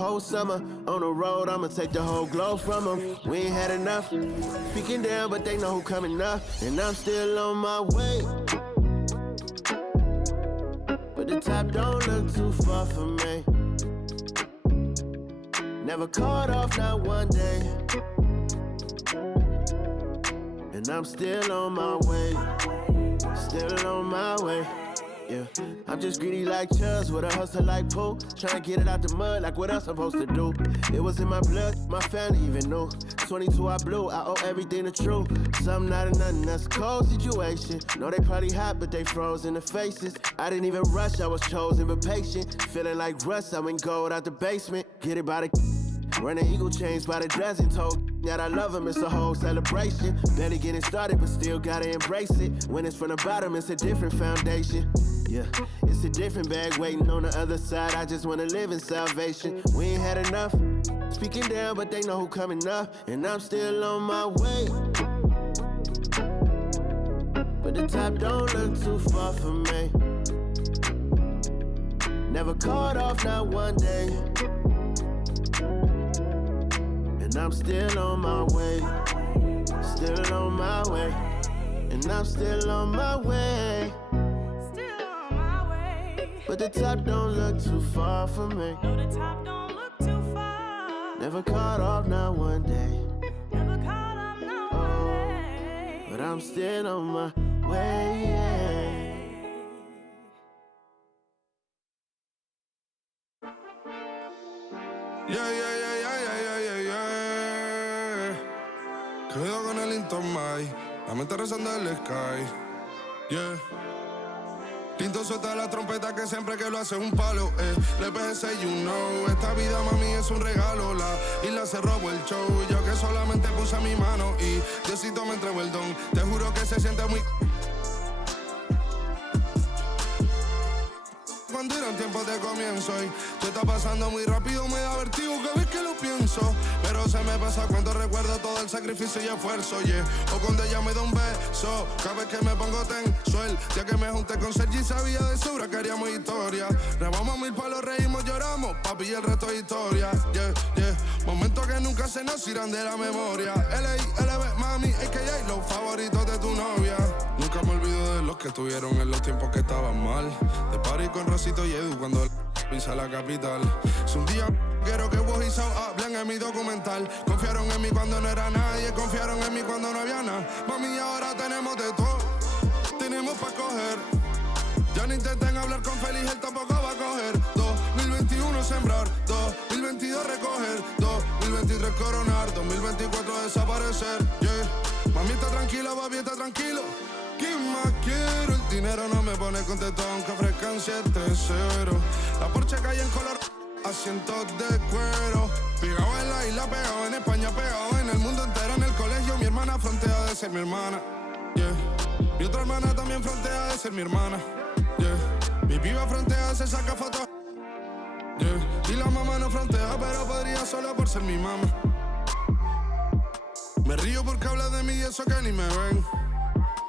Whole summer on the road, I'ma take the whole globe from them. We ain't had enough. Speaking down, but they know who coming up. And I'm still on my way. But the top don't look too far for me. Never caught off, not one day. And I'm still on my way. Still on my way. Yeah, I'm just greedy like Chubbs with a hustle like Pooh. Trying to get it out the mud like what else I'm supposed to do. It was in my blood, my family even knew. 22 I blew, I owe everything to true. Something out of nothing, that's a cold situation. Know they probably hot, but they froze in the faces. I didn't even rush, I was chosen but patient. Feeling like rust, I went gold out the basement. Get it by the running eagle chains by the dozen. Told that I love him, it's a whole celebration. Barely getting started, but still gotta embrace it. When it's from the bottom, it's a different foundation. Yeah, it's a different bag waiting on the other side. I just wanna live in salvation. We ain't had enough. Speaking down, but they know who coming up. And I'm still on my way. But the top don't look too far for me. Never caught off, not one day. And I'm still on my way. Still on my way. And I'm still on my way. But the top don't look too far for me. No, the top don't look too far. Never caught off, not one day. Never caught off, not one day. But I'm still on my way, yeah. Cuidado con el Intomai, la mente rezando el sky. Yeah. Tinto suelta la trompeta que siempre que lo hace un palo, Le PS, you know, esta vida mami es un regalo. La isla se robó el show, yo que solamente puse mi mano y Diosito me entregó el don. Te juro que se siente muy... Cuando eran tiempos de comienzo y tú estás pasando muy rápido, me da vertigo cada vez que lo pienso. Pero se me pasa cuando recuerdo todo el sacrificio y esfuerzo, yeah. O cuando ella me da un beso, cada vez que me pongo tenso. El día que me junté con Sergi sabía de sobra que haríamos historia. Rebamos mil palos, reímos, lloramos, papi, y el resto es historia, yeah, yeah. Momentos que nunca se nos irán de la memoria. L.A.L.B. mami, a.k.a. los favoritos de tu novia. Nunca me olvido de los que estuvieron en los tiempos que estaban mal. De party con Rosito y Edu cuando pisa la capital. Si un día quiero que vos y Sao hablen en mi documental. Confiaron en mí cuando no era nadie, confiaron en mí cuando no había nada. Mami, ahora tenemos de todo, tenemos pa' coger. Ya no intenten hablar con Feliz, él tampoco va a coger. 2021 sembrar, 2022 recoger, 2023 coronar, 2024 desaparecer, yeah. Mami está tranquila, papi está tranquilo. ¿Qué más quiero? El dinero no me pone contento aunque ofrezcan 7-0. La Porsche cae en color, asientos de cuero. Pegado en la isla, pegado en España, pegado en el mundo entero. En el colegio mi hermana frontea de ser mi hermana, yeah. Mi otra hermana también frontea de ser mi hermana, yeah. Mi piba frontea, se saca fotos, yeah. Y la mamá no frontea, pero podría solo por ser mi mamá. Me río porque habla de mí y eso que ni me ven.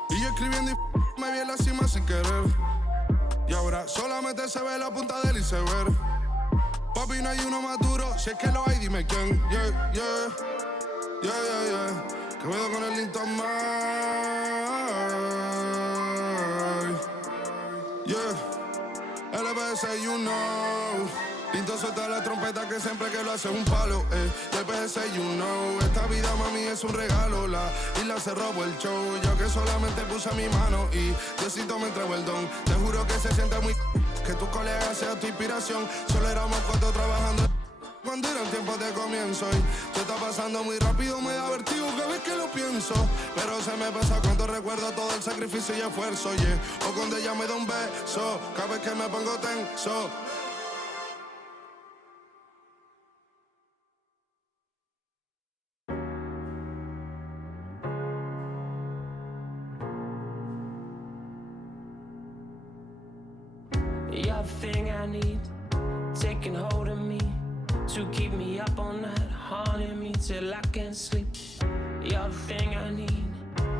Y yo escribiendo y me vi en la cima sin querer. Y ahora solamente se ve la punta del iceberg. Papi, no hay uno más duro, si es que lo hay, dime quién. Yeah, yeah, yeah, yeah, yeah. Que veo con el Intomai. Yeah, LPS, you know. Tinto suelta la trompeta que siempre que lo hace un palo, LPS, you know. Esta vida, mami, es un regalo. La isla se robó el show, yo que solamente puse mi mano y Diosito me entregó el don. Te juro que se siente muy... que tu colega sea tu inspiración. Solo éramos 4 trabajando cuando eran tiempos de comienzo y tú estás pasando muy rápido, me da vertigo cada vez que lo pienso. Pero se me pasa cuando recuerdo todo el sacrificio y esfuerzo, yeah. O cuando ella me da un beso, cada vez que me pongo tenso. You're the thing I need, taking hold of me, to keep me up all night, haunting me till I can't sleep. You're the thing I need,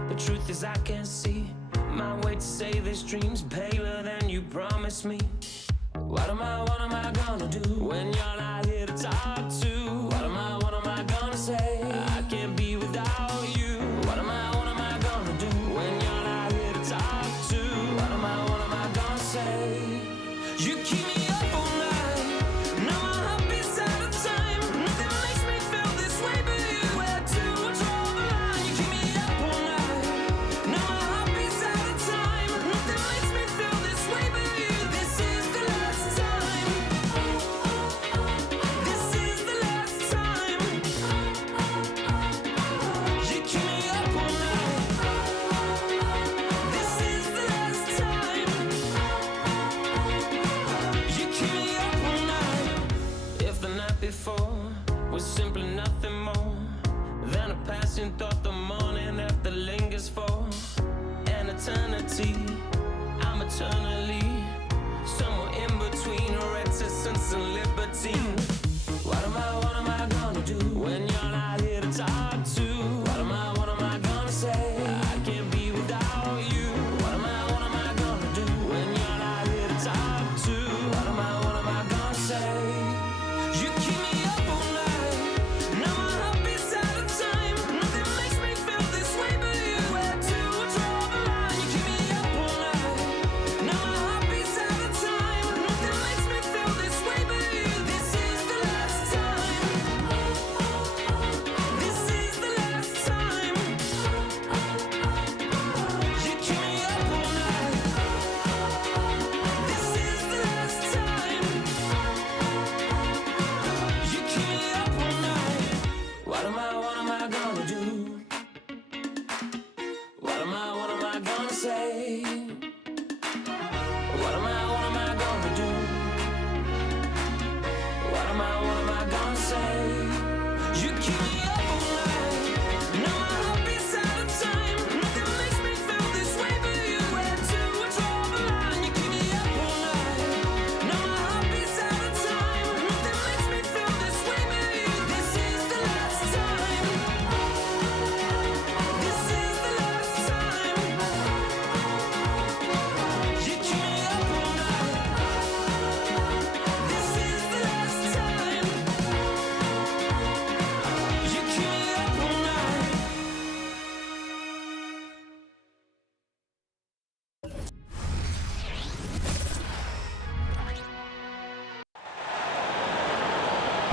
the truth is I can't see my way to say this dream's paler than you promised me. What am I gonna do when you're not here to to talk to? What am I gonna say? I can't be without you. What am I gonna do when you're not here to talk to? What am I gonna say? You keep me up all night. Now my heart beats out of time. Nothing makes me feel this way but you. Where to draw the line? You keep me up all night. Now my heart beats out of time. Nothing makes me feel this way but you. This is the last time. This is the last time. You keep me up all night. This is the last time. You keep me up all night. If the night before was simply nothing more than a passing thought, the morning after lingers for an eternity. I'm eternally somewhere in between reticence and libertine. What am I gonna do when you're not here to talk to? What am I gonna say? I can't be without you. What am I gonna do when you're not here to talk to? What am I gonna say? You keep me up all night. Now my heart beats out of time. Nothing makes me feel this way but you. Where to draw the line? You keep me up all night. Now my heart beats out of time. Nothing makes me feel this way but you. This is the last time. This is the last time. You keep me up all night. This is the last time. You keep me up all night. What am I gonna do? What am I gonna say? What am I gonna do? What am I gonna say? You keep me up all night. Now my heart beats out of time. Nothing makes me feel this way but you. Where to draw the line? You keep me up all night. Now my heart beats out of time. Nothing makes me feel this way but you. This is the last time. This is the last time. You keep me up all night. This is the last time. You keep me up all night.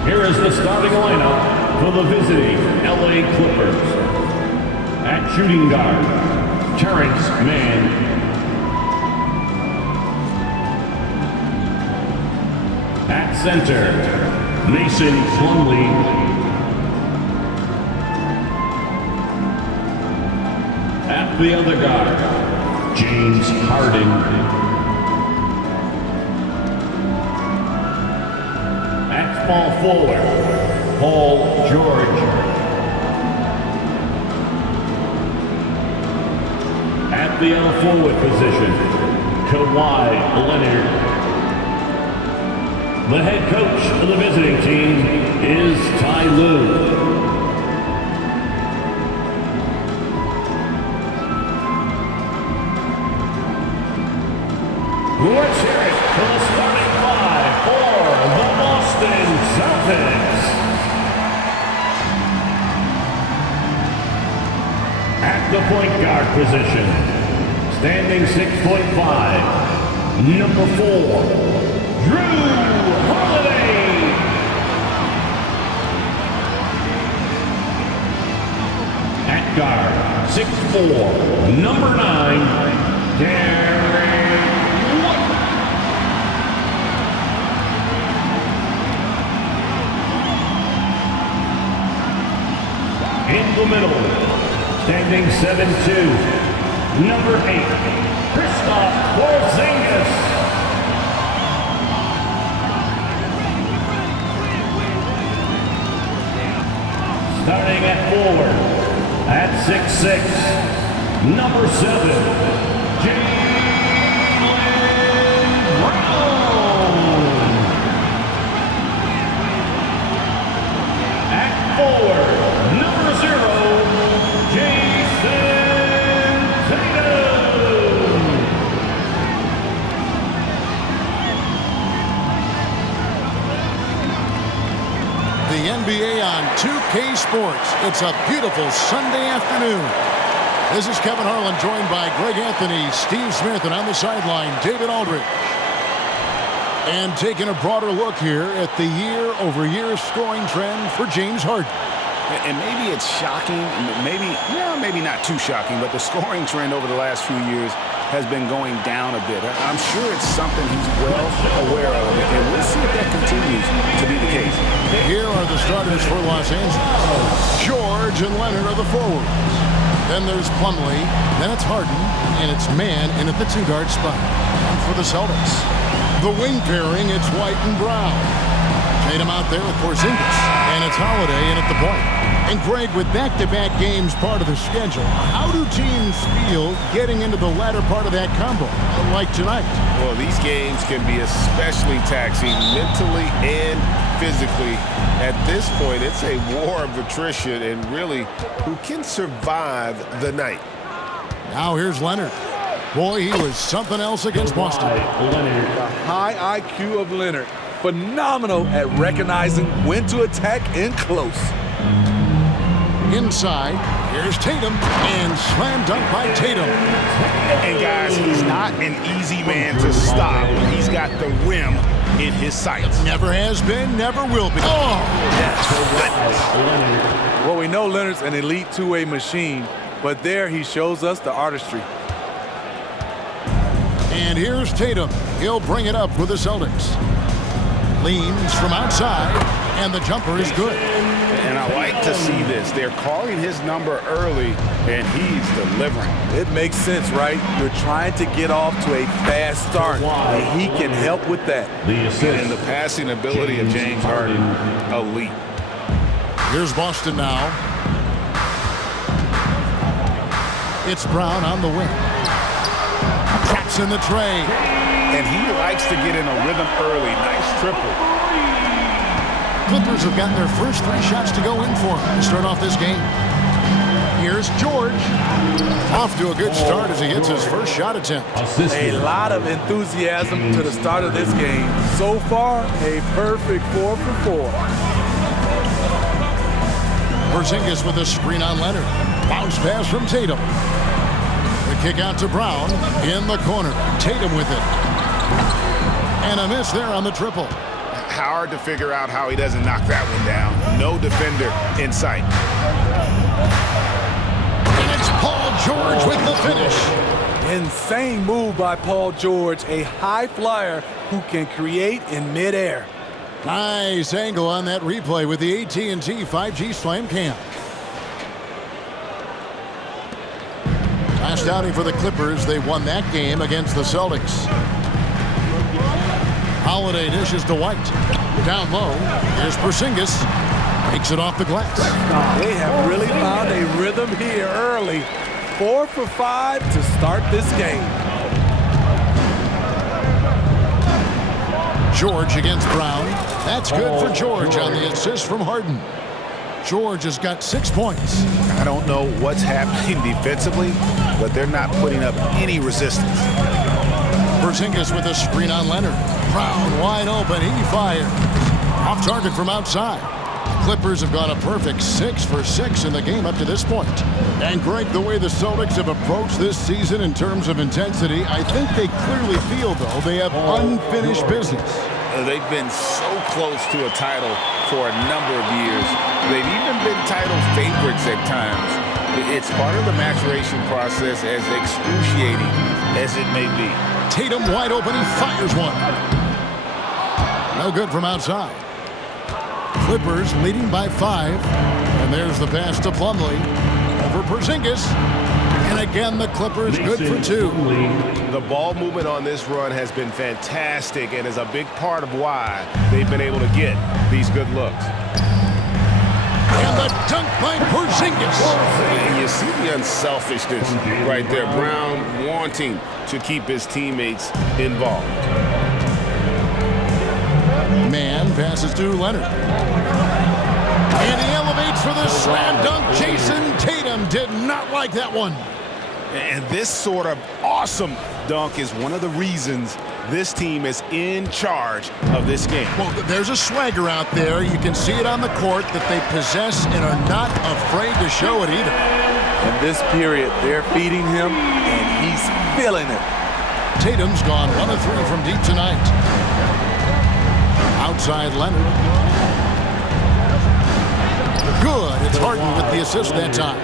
Here is the starting lineup for the visiting LA Clippers. At shooting guard, Terrence Mann. At center, Mason Plumlee. At the other guard, James Harden. At small forward, Paul George. At the other forward position, Kawhi Leonard. The head coach of the visiting team is Ty Lue. Let's hear it for the starting five for the Boston Celtics. At the point guard position, standing 6'5", number 4, Drew Holiday. At guard, 6'4", number 9, Derek White. In the middle, standing 7'2", number 8, Kristaps Porzingis. Starting at forward, at 6'6", number 7, Jaylen Brown. At forward, number 0, Jayson Tatum. the NBA on 2K Sports. It's a beautiful Sunday afternoon. This is Kevin Harlan, joined by Greg Anthony, Steve Smith, and on the sideline, David Aldridge. And taking a broader look here at the year-over-year scoring trend for James Harden. And maybe it's shocking, maybe not too shocking, but the scoring trend over the last few years has been going down a bit. I'm sure it's something he's well aware of, and we'll see if that continues to be the case. Here are the starters for Los Angeles. George and Leonard are the forwards. Then there's Plumlee, then it's Harden, and it's Mann in at the two-guard spot. And for the Celtics, the wing pairing, it's White and Brown. Tatum out there with Porzingis, and it's Holiday in at the point. And Greg, with back-to-back games part of the schedule, how do teams feel getting into the latter part of that combo, like tonight? Well, these games can be especially taxing mentally and physically. At this point, it's a war of attrition, and really, who can survive the night? Now here's Leonard. Boy, he was something else against Boston. The high IQ of Leonard. Phenomenal at recognizing when to attack in close. Inside, here's Tatum, and slam dunk by Tatum. And guys, he's not an easy man to stop. He's got the rim in his sights. Never has been, never will be. Oh! Yes. Well, we know Leonard's an elite two-way machine, but there he shows us the artistry. And here's Tatum. He'll bring it up for the Celtics. Leans from outside, and the jumper is good. And I like to see this. They're calling his number early, and he's delivering. It makes sense, right? You're trying to get off to a fast start, and he can help with that. And the passing ability of James Harden, elite. Here's Boston now. It's Brown on the wing. Traps in the tray. And he likes to get in a rhythm early. Nice triple. Clippers have gotten their first 3 shots to go in for him to start off this game. Here's George. Off to a good start as he hits his first shot attempt. A lot of enthusiasm to the start of this game. So far, a perfect 4 for 4. Porzingis with a screen on Leonard. Bounce pass from Tatum. The kick out to Brown in the corner. Tatum with it. And a miss there on the triple. Hard to figure out how he doesn't knock that one down. No defender in sight. And it's Paul George with the finish. Insane move by Paul George, a high flyer who can create in midair. Nice angle on that replay with the AT&T 5G Slam Cam. Last outing for the Clippers, they won that game against the Celtics. Holiday dishes to White. Down low, here's Porzingis. Takes it off the glass. They have really found a rhythm here early. 4 for 5 to start this game. George against Brown. That's good for George on the assist from Harden. George has got 6 points. I don't know what's happening defensively, but they're not putting up any resistance. Porzingis with a screen on Leonard. Brown wide open. He fires. Off target from outside. Clippers have gone a perfect 6 for 6 in the game up to this point. And Greg, the way the Celtics have approached this season in terms of intensity, I think they clearly feel, though, they have unfinished business. They've been so close to a title for a number of years. They've even been title favorites at times. It's part of the maturation process, as excruciating as it may be. Tatum wide open, he fires one. No good from outside. Clippers leading by 5. And there's the pass to Plumlee. Over Porzingis. And again, the Clippers good for 2. The ball movement on this run has been fantastic and is a big part of why they've been able to get these good looks. And the dunk by Porzingis. And you see the unselfishness right there. Brown wanting to keep his teammates involved. Mann passes to Leonard. And he elevates for the slam dunk. Jayson Tatum did not like that one. And this sort of awesome dunk is one of the reasons this team is in charge of this game. Well, there's a swagger out there. You can see it on the court that they possess and are not afraid to show it either. In this period, they're feeding him, and he's feeling it. Tatum's gone 1 of 3 from deep tonight. Outside Leonard. Good. It's Harden with the assist that time.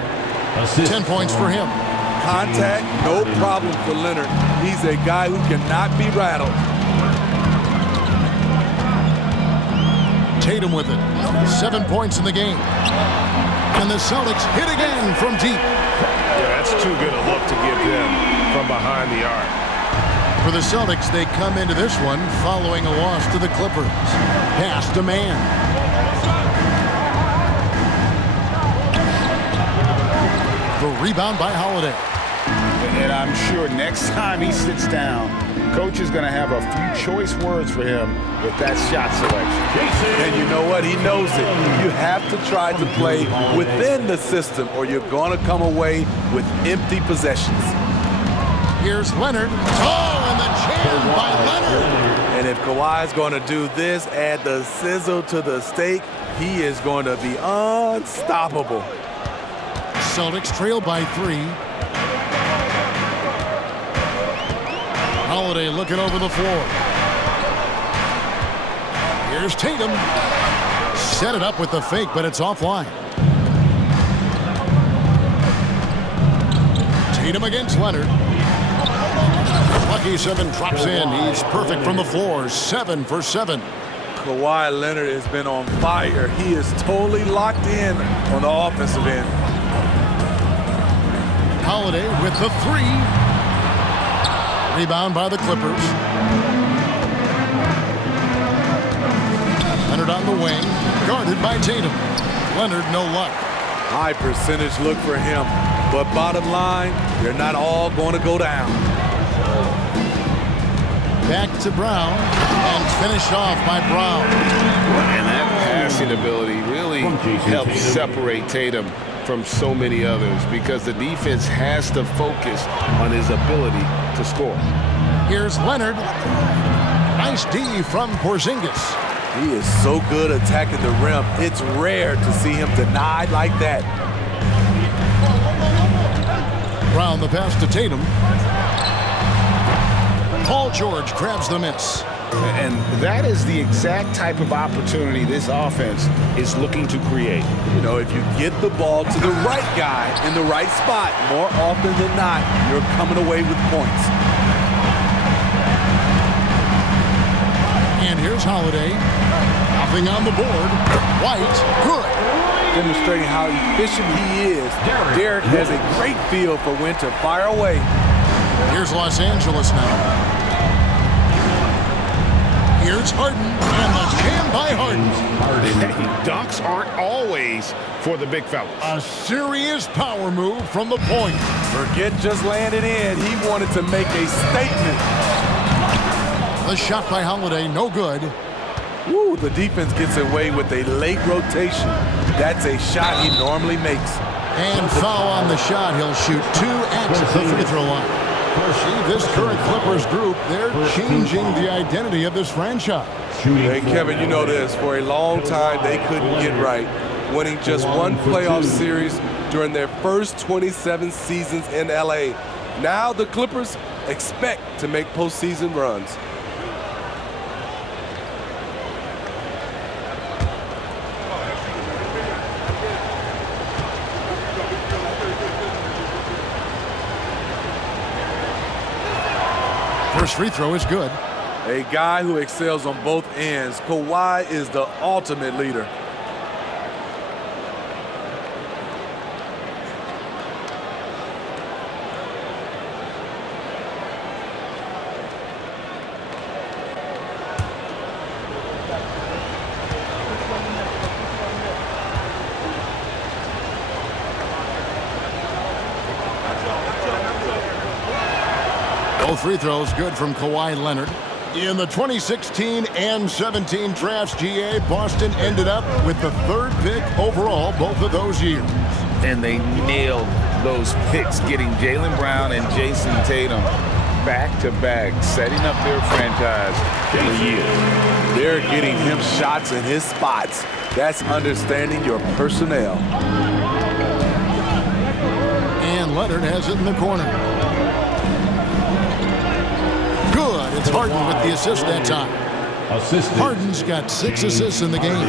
10 points for him. Contact, no problem for Leonard. He's a guy who cannot be rattled. Tatum with it. 7 points in the game. And the Celtics hit again from deep. Yeah, that's too good a look to give them from behind the arc. For the Celtics, they come into this one following a loss to the Clippers. Pass to man. The rebound by Holiday. And I'm sure next time he sits down, coach is going to have a few choice words for him with that shot selection. And you know what? He knows it. You have to try to play within the system or you're going to come away with empty possessions. Here's Leonard. Oh, and the jam by Leonard. And if Kawhi is going to do this, add the sizzle to the steak, he is going to be unstoppable. Celtics trail by 3. Holiday looking over the floor. Here's Tatum. Set it up with the fake, but it's offline. Tatum against Leonard. Lucky 7 drops in. He's perfect from the floor. 7 for 7. Kawhi Leonard has been on fire. He is totally locked in on the offensive end. Holiday with the 3. Rebound by the Clippers. Leonard on the wing. Guarded by Tatum. Leonard, no luck. High percentage look for him. But bottom line, they're not all going to go down. Back to Brown. And finished off by Brown. And that passing ability really helps separate Tatum from so many others because the defense has to focus on his ability to score. Here's Leonard. Nice D from Porzingis. He is so good attacking the rim. It's rare to see him denied like that. Brown the pass to Tatum. Paul George grabs the miss. And that is the exact type of opportunity this offense is looking to create. You know, if you get the ball to the right guy in the right spot, more often than not, you're coming away with points. And here's Holiday. Nothing on the board. White, good. Demonstrating how efficient he is. Derek has a great feel for when to fire away. Here's Los Angeles now. Here's Harden, and the jam by Harden. Dunks aren't always for the big fellas. A serious power move from the point. Forget just landing in. He wanted to make a statement. The shot by Holiday, no good. Woo, the defense gets away with a late rotation. That's a shot he normally makes. And foul on the shot. He'll shoot 2 at the free throw line. See, this current Clippers group, they're changing the identity of this franchise. Hey, Kevin, you know this. For a long time, they couldn't get right. Winning just one playoff series during their first 27 seasons in L.A. Now the Clippers expect to make postseason runs. First free throw is good. A guy who excels on both ends. Kawhi is the ultimate leader. Both free throws good from Kawhi Leonard. In the 2016 and 17 drafts, GA, Boston ended up with the 3rd pick overall both of those years. And they nailed those picks, getting Jaylen Brown and Jayson Tatum. back-to-back, setting up their franchise for years. They're getting him shots in his spots. That's understanding your personnel. And Leonard has it in the corner. Good. It's Harden with the assist that time. Harden's got 6 assists in the game.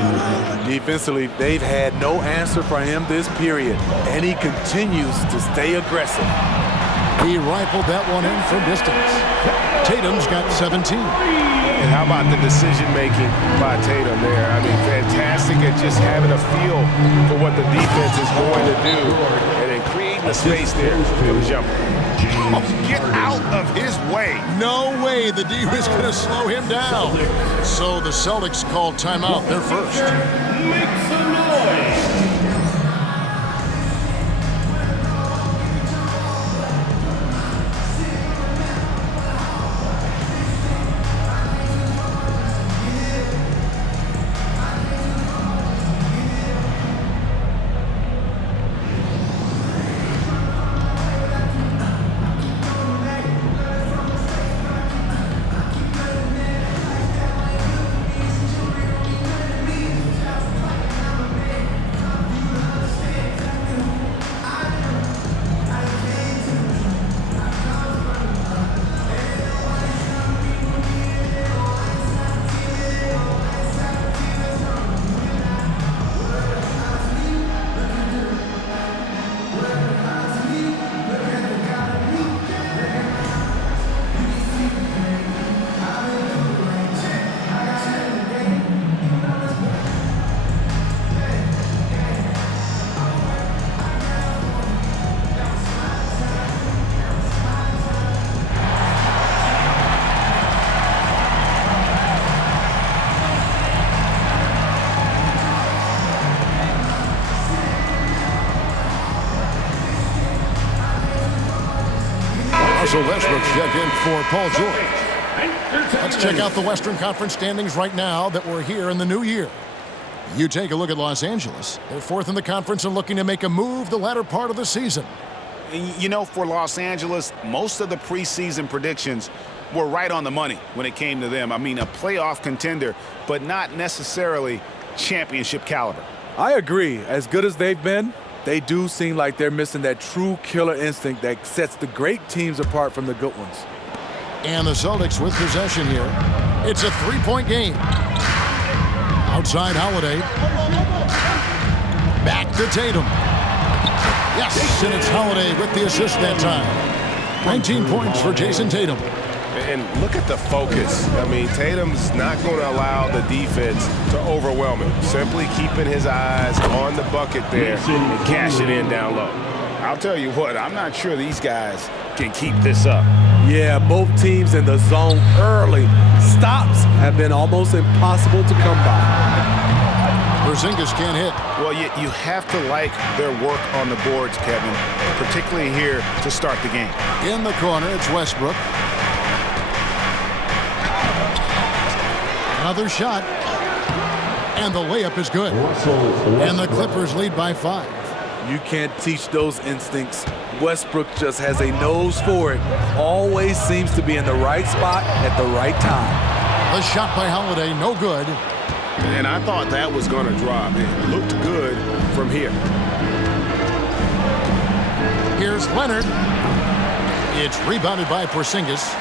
Defensively, they've had no answer for him this period, and he continues to stay aggressive. He rifled that one in from distance. Tatum's got 17. And how about the decision-making by Tatum there? I mean, fantastic at just having a feel for what the defense is going to do and then creating the space there for the jumper. Oh, get out of his way. No way the D was going to slow him down. So the Celtics called timeout. They're first. Make some noise. Russell Westbrook check in for Paul George. Let's check out the Western Conference standings right now that we're here in the new year. You take a look at Los Angeles. They're 4th in the conference and looking to make a move the latter part of the season. You know, for Los Angeles, most of the preseason predictions were right on the money when it came to them. I mean, a playoff contender, but not necessarily championship caliber. I agree. As good as they've been, they do seem like they're missing that true killer instinct that sets the great teams apart from the good ones. And the Celtics with possession here. It's a 3-point game. Outside Holiday. Back to Tatum. Yes, and it's Holiday with the assist that time. 19 points for Jayson Tatum. And look at the focus. I mean, Tatum's not going to allow the defense to overwhelm him. Simply keeping his eyes on the bucket there and cash it in down low. I'll tell you what, I'm not sure these guys can keep this up. Yeah, both teams in the zone early. Stops have been almost impossible to come by. Porzingis can't hit. Well, you have to like their work on the boards, Kevin, particularly here to start the game. In the corner, it's Westbrook. Another shot. And the layup is good. And the Clippers lead by 5. You can't teach those instincts. Westbrook just has a nose for it. Always seems to be in the right spot at the right time. The shot by Holiday, no good. And I thought that was going to drop. It looked good from here. Here's Leonard. It's rebounded by Porzingis.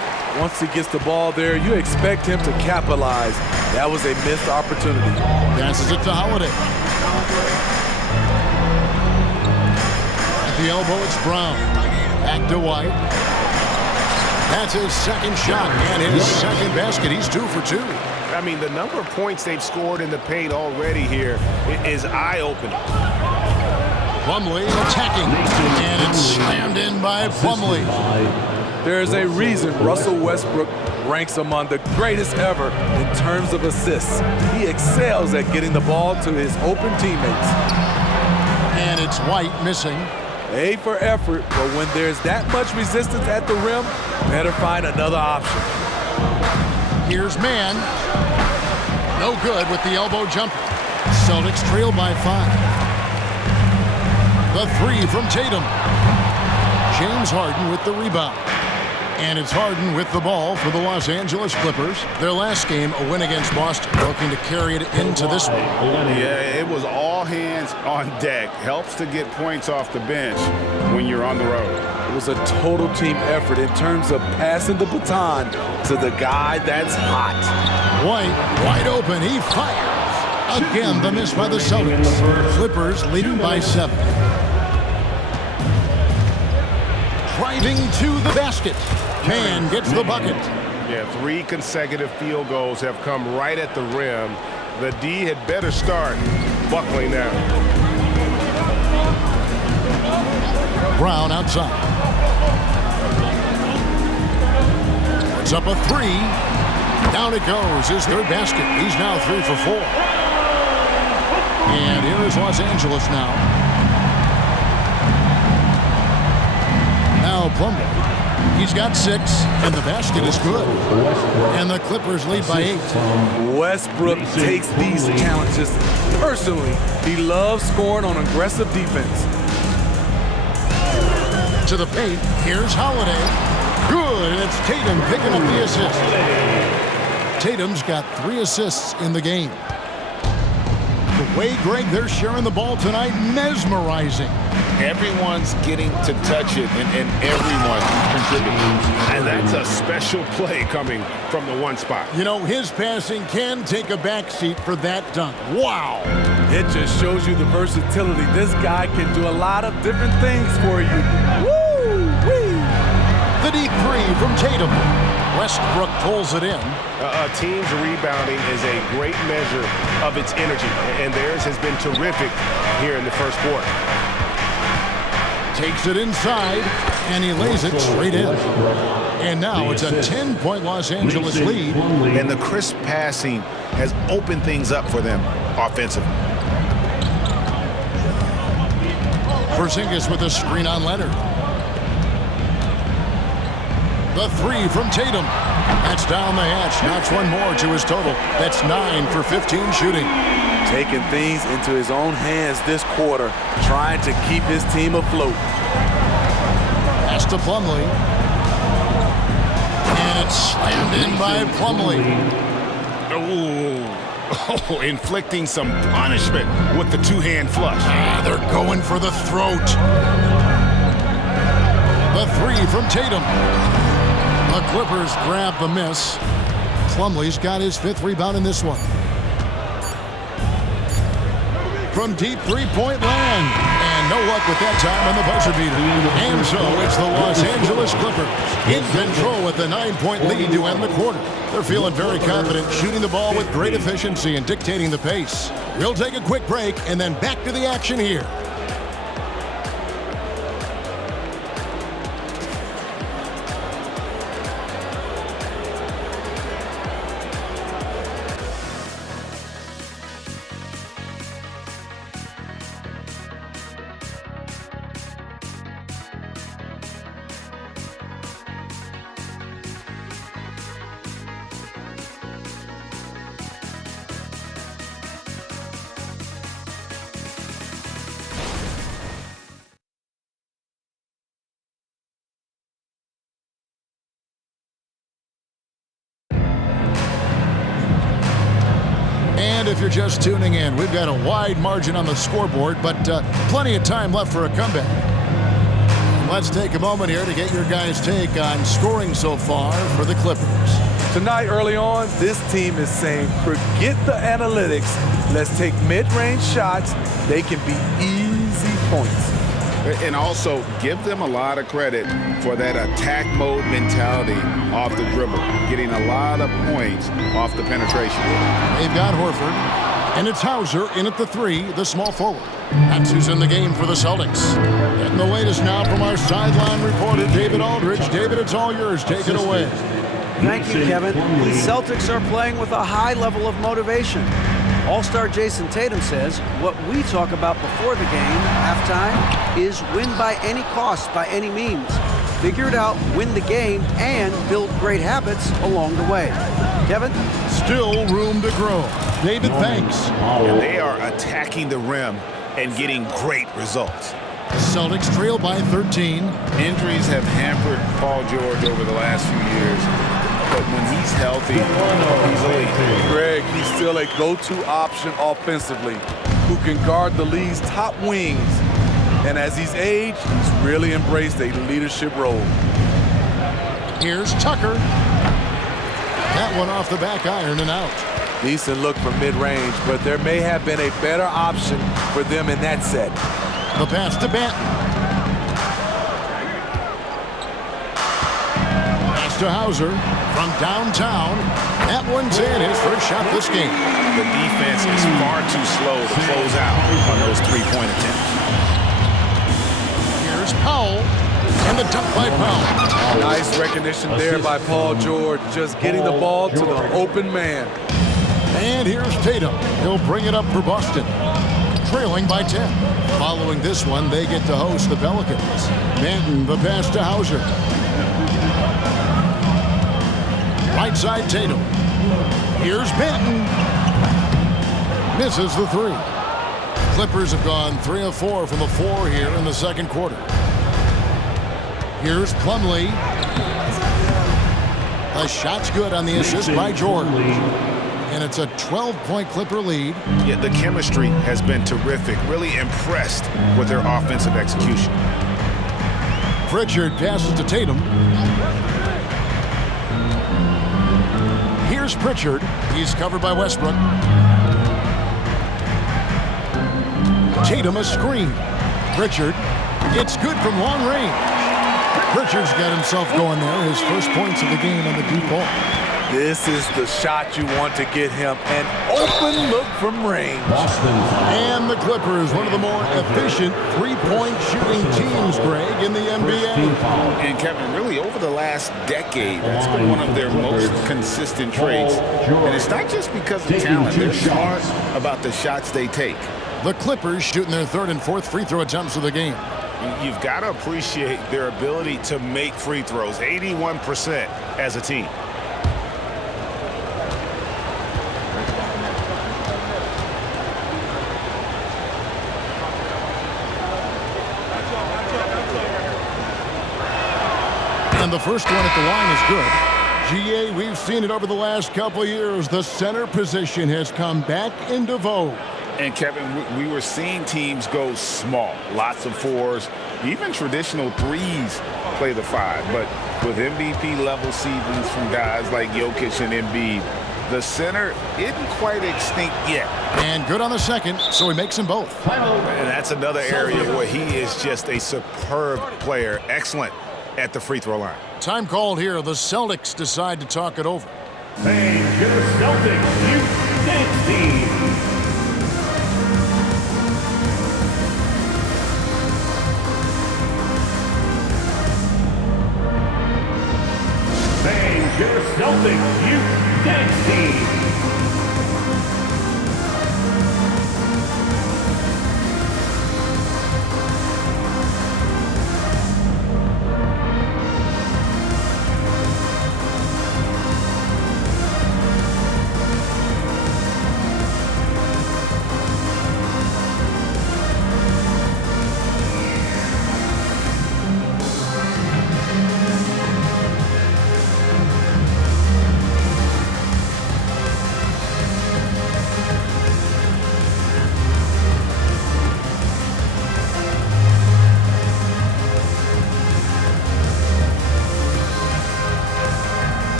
Once he gets the ball there, you expect him to capitalize. That was a missed opportunity. Passes it to Holiday. At the elbow, it's Brown. Back to White. That's his second shot and his second basket. He's 2 for 2. I mean, the number of points they've scored in the paint already here is eye-opening. Plumlee attacking, and it's slammed in by Plumlee. There's a reason Russell Westbrook ranks among the greatest ever in terms of assists. He excels at getting the ball to his open teammates. And it's White missing. A for effort, but when there's that much resistance at the rim, better find another option. Here's Mann. No good with the elbow jumper. Celtics trail by 5. The 3 from Tatum. James Harden with the rebound. And it's Harden with the ball for the Los Angeles Clippers. Their last game, a win against Boston, looking to carry it into this one. Yeah, it was all hands on deck. Helps to get points off the bench when you're on the road. It was a total team effort in terms of passing the baton to the guy that's hot. White, wide open, he fires. Again, the miss by the Celtics. Clippers leading by 7. Driving to the basket. Man gets the bucket. Yeah, 3 consecutive field goals have come right at the rim. The D had better start buckling now. Brown outside. Puts up a 3. Down it goes. His third basket. He's now 3 for 4. And here is Los Angeles now. Now Plumlee. He's got 6, and the basket is good. And the Clippers lead by 8. Westbrook takes these challenges personally. He loves scoring on aggressive defense. To the paint, here's Holiday. Good, and it's Tatum picking up the assist. Tatum's got 3 assists in the game. The way, Greg, they're sharing the ball tonight, mesmerizing. Everyone's getting to touch it, and everyone's contributing. And that's a special play coming from the one spot. You know, his passing can take a backseat for that dunk. Wow. It just shows you the versatility. This guy can do a lot of different things for you. Woo-wee! The deep 3 from Tatum. Westbrook pulls it in. A team's rebounding is a great measure of its energy, and theirs has been terrific here in the first quarter. Takes it inside, and he lays it straight in. And now it's a 10-point Los Angeles lead. And the crisp passing has opened things up for them offensively. Porzingis with a screen on Leonard. The 3 from Tatum. That's down the hatch. Knocks one more to his total. That's 9 for 15 shooting. Taking things into his own hands this quarter, trying to keep his team afloat. Pass to Plumlee. And it's slammed in by Plumlee. Oh, inflicting some punishment with the 2-hand flush. They're going for the throat. The 3 from Tatum. The Clippers grab the miss. Plumlee's got his 5th rebound in this one. From deep 3-point land. And no luck with that time on the buzzer beater. And so it's the Los Angeles Clippers in control with the 9-point lead to end the quarter. They're feeling very confident, shooting the ball with great efficiency and dictating the pace. We'll take a quick break and then back to the action here. And if you're just tuning in, we've got a wide margin on the scoreboard, but plenty of time left for a comeback. Let's take a moment here to get your guys' take on scoring so far for the Clippers. Tonight, early on, this team is saying, forget the analytics. Let's take mid-range shots. They can be easy points. And also, give them a lot of credit for that attack mode mentality off the dribble, getting a lot of points off the penetration. They've got Horford, and it's Hauser in at the 3, the small forward. That's who's in the game for the Celtics. Getting the latest now from our sideline reporter, David Aldridge. David, it's all yours. Take it away. Thank you, Kevin. The Celtics are playing with a high level of motivation. All-star Jayson Tatum says what we talk about before the game, halftime, is win by any cost, by any means. Figure it out, win the game, and build great habits along the way. Kevin? Still room to grow. David, thanks. And they are attacking the rim and getting great results. Celtics trail by 13. Injuries have hampered Paul George over the last few years, but when he's healthy, he's elite. Greg, he's still a go-to option offensively who can guard the league's top wings. And as he's aged, he's really embraced a leadership role. Here's Tucker. That one off the back iron and out. Decent look from mid-range, but there may have been a better option for them in that set. The pass to Banton. Pass to Hauser from downtown. That one's in, his first shot this game. The defense is far too slow to close out on those three-point attempts. Here's Powell, and the dunk by Powell. Nice recognition there by Paul George, just getting the ball to the open man. And here's Tatum. He'll bring it up for Boston. Trailing by 10. Following this one, they get to host the Pelicans. Banton, the pass to Hauser. Right side, Tatum. Here's Banton. Misses the three. Clippers have gone 3 of 4 from the floor here in the second quarter. Here's Plumlee. The shot's good on the assist by George. And it's a 12-point Clipper lead. Yeah, the chemistry has been terrific. Really impressed with their offensive execution. Pritchard passes to Tatum. Here's Pritchard. He's covered by Westbrook. Tatum a screen. Pritchard. It's good from long range. Pritchard's got himself going there. His first points of the game on the deep ball. This is the shot you want to get him. An open look from range. And the Clippers, one of the more efficient three-point shooting teams, Greg, in the NBA. And Kevin, really over the last decade, that's been one of their most consistent traits. And it's not just because of talent. They're smart about the shots they take. The Clippers shooting their third and fourth free throw attempts of the game. You've got to appreciate their ability to make free throws, 81% as a team. And the first one at the line is good. GA, we've seen it over the last couple of years. The center position has come back into vogue. And Kevin, we were seeing teams go small, lots of fours, even traditional threes play the five. But with MVP level seasons from guys like Jokic and Embiid, the center isn't quite extinct yet. And good on the second, so he makes them both. And that's another area where he is just a superb player, excellent at the free throw line. Time called here. The Celtics decide to talk it over. And your Celtics, you dance team. And your Celtics, you dance team.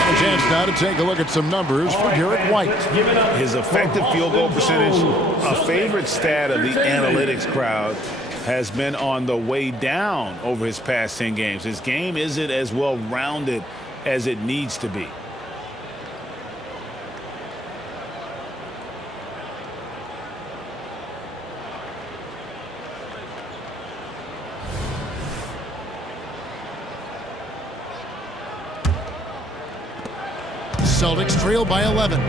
A chance now to take a look at some numbers for Derek White. His effective field goal percentage, a favorite stat of the analytics crowd, has been on the way down over his past 10 games. His game isn't as well-rounded as it needs to be. Celtics trail by 11.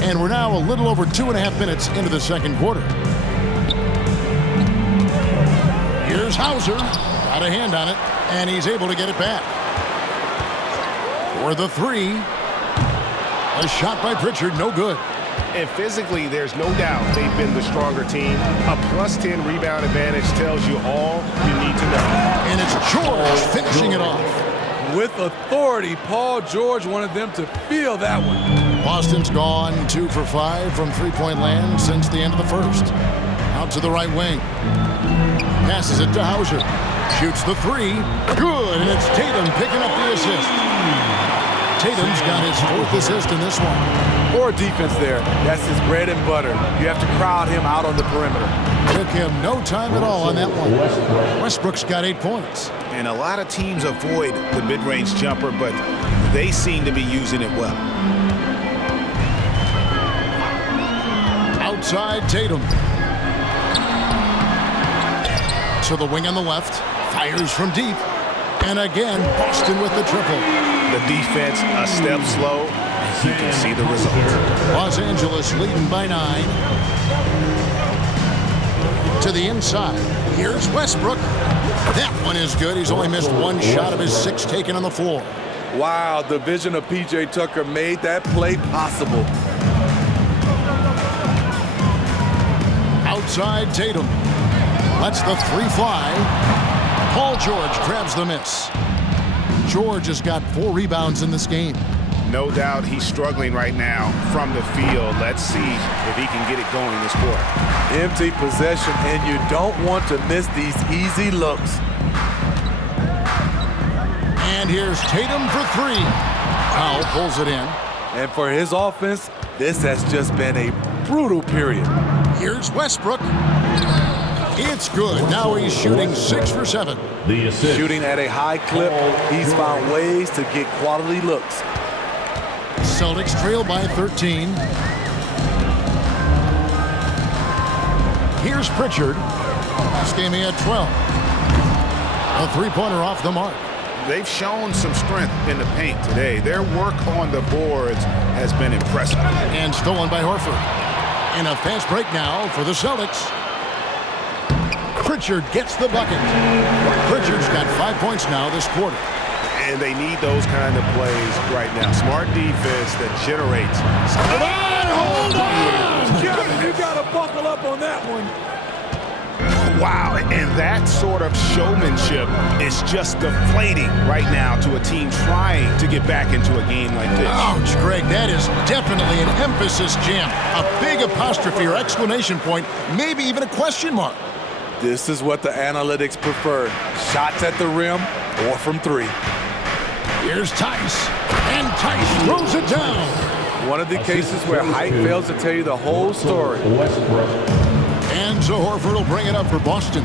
And we're now a little over 2.5 minutes into the second quarter. Here's Hauser. Got a hand on it, and he's able to get it back. For the three. A shot by Pritchard, no good. And physically, there's no doubt they've been the stronger team. A +10 rebound advantage tells you all you need to know. And it's George finishing it off. With authority, Paul George wanted them to feel that one. Boston's gone 2 for 5 from three-point land since the end of the first. Out to the right wing. Passes it to Hauser. Shoots the three. Good, and it's Tatum picking up the assist. Tatum's got his 4th assist in this one. Poor defense there. That's his bread and butter. You have to crowd him out on the perimeter. Took him no time at all on that one. Westbrook's got 8 points. And a lot of teams avoid the mid-range jumper, but they seem to be using it well. Outside Tatum. To the wing on the left. Fires from deep. And again, Boston with the triple. The defense a step slow. You can see the result. Los Angeles leading by 9. To the inside. Here's Westbrook. That one is good. He's only missed 1 shot of his 6 taken on the floor. Wow, the vision of P.J. Tucker made that play possible. Outside Tatum. Lets the 3 fly. Paul George grabs the miss. George has got 4 rebounds in this game. No doubt he's struggling right now from the field. Let's see if he can get it going this quarter. Empty possession, and you don't want to miss these easy looks. And here's Tatum for 3. Powell pulls it in. And for his offense, this has just been a brutal period. Here's Westbrook. It's good. Now he's shooting 6 for 7. The assist. Shooting at a high clip, he's found ways to get quality looks. Celtics trail by 13. Here's Pritchard. This game he had 12. A 3-pointer off the mark. They've shown some strength in the paint today. Their work on the boards has been impressive. And stolen by Horford. In a fast break now for the Celtics. Pritchard gets the bucket. Pritchard's got 5 points now this quarter. And they need those kind of plays right now. Smart defense that generates. Hold on! You got to buckle up on that one. Wow, and that sort of showmanship is just deflating right now to a team trying to get back into a game like this. Ouch, Greg, that is definitely an emphasis jam. A big apostrophe or exclamation point, maybe even a question mark. This is what the analytics prefer. Shots at the rim or from 3. Here's Tice. And Tice throws it down. One of the cases where height fails to tell you the whole story. And so Horford will bring it up for Boston.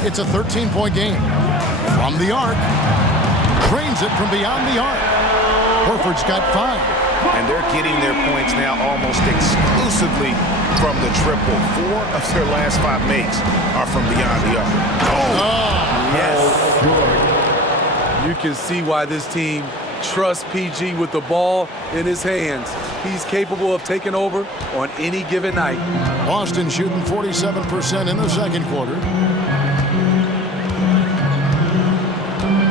It's a 13-point game. From the arc. Drains it from beyond the arc. Horford's got 5. And they're getting their points now almost exclusively from the triple. 4 of their last 5 makes are from beyond the arc. Yes. You can see why this team trusts PG with the ball in his hands. He's capable of taking over on any given night. Boston shooting 47% in the second quarter.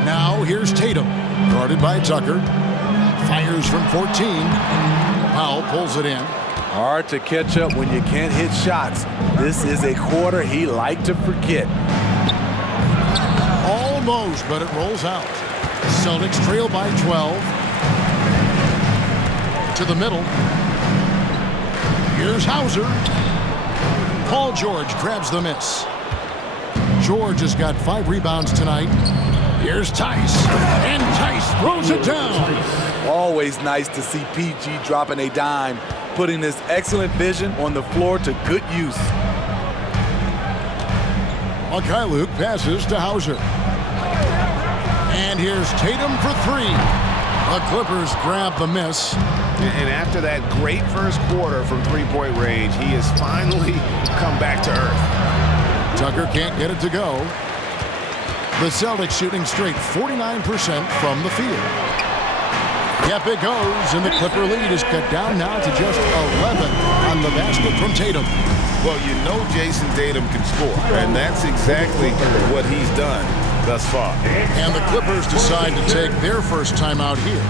Now here's Tatum, guarded by Tucker. Fires from 14. Powell pulls it in. Hard to catch up when you can't hit shots. This is a quarter he liked to forget. Almost, but it rolls out. Celtics trail by 12. To the middle. Here's Hauser. Paul George grabs the miss. George has got 5 rebounds tonight. Here's Tice. And Tice throws it down. Always nice to see PG dropping a dime, putting his excellent vision on the floor to good use. Mikhailuk passes to Hauser. And here's Tatum for 3. The Clippers grab the miss. And after that great first quarter from 3-point range, he has finally come back to earth. Tucker can't get it to go. The Celtics shooting straight 49% from the field. Yep, it goes, and the Clipper lead is cut down now to just 11 on the basket from Tatum. Well, you know Jayson Tatum can score, and that's exactly what he's done thus far. And the Clippers decide to take their first time out here.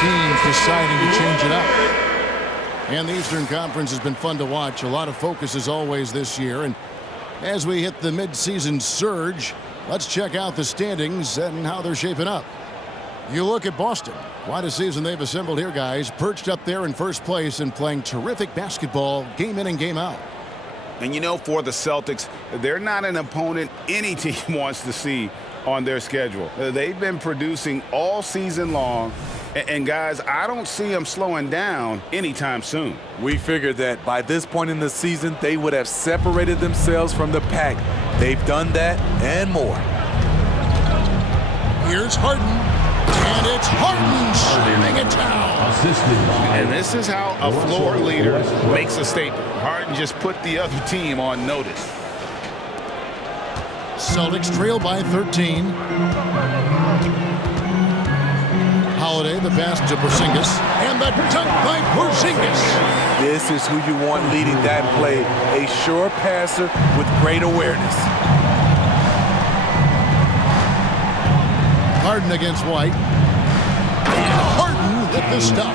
Teams deciding to change it up. And the Eastern Conference has been fun to watch. A lot of focus as always this year. And as we hit the mid-season surge, let's check out the standings and how they're shaping up. You look at Boston. Quite a season they've assembled here, guys. Perched up there in first place and playing terrific basketball game in and game out. And you know, for the Celtics, they're not an opponent any team wants to see on their schedule. They've been producing all season long. And guys, I don't see them slowing down anytime soon. We figured that by this point in the season, they would have separated themselves from the pack. They've done that and more. Here's Harden, and it's Harden slamming it down. And this is how a floor leader makes a statement. Harden just put the other team on notice. Celtics trail by 13. Holiday, the pass to Porzingis, and the dunk by Porzingis. This is who you want leading that play, a sure passer with great awareness. Harden against White. And Harden hit the stuff.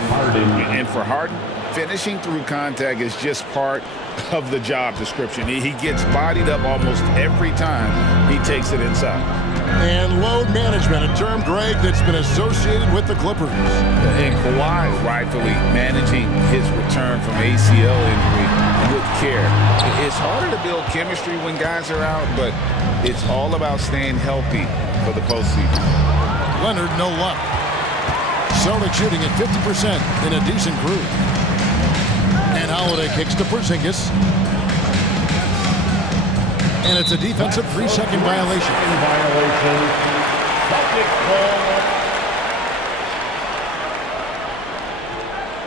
And for Harden, finishing through contact is just part of the job description. He gets bodied up almost every time he takes it inside. And load management, a term, Greg, that's been associated with the Clippers. And Kawhi rightfully managing his return from ACL injury with care. It's harder to build chemistry when guys are out, but it's all about staying healthy for the postseason. Leonard, no luck. Celtics shooting at 50% in a decent groove. And Holiday kicks to Porzingis. And it's a defensive 3-second violation.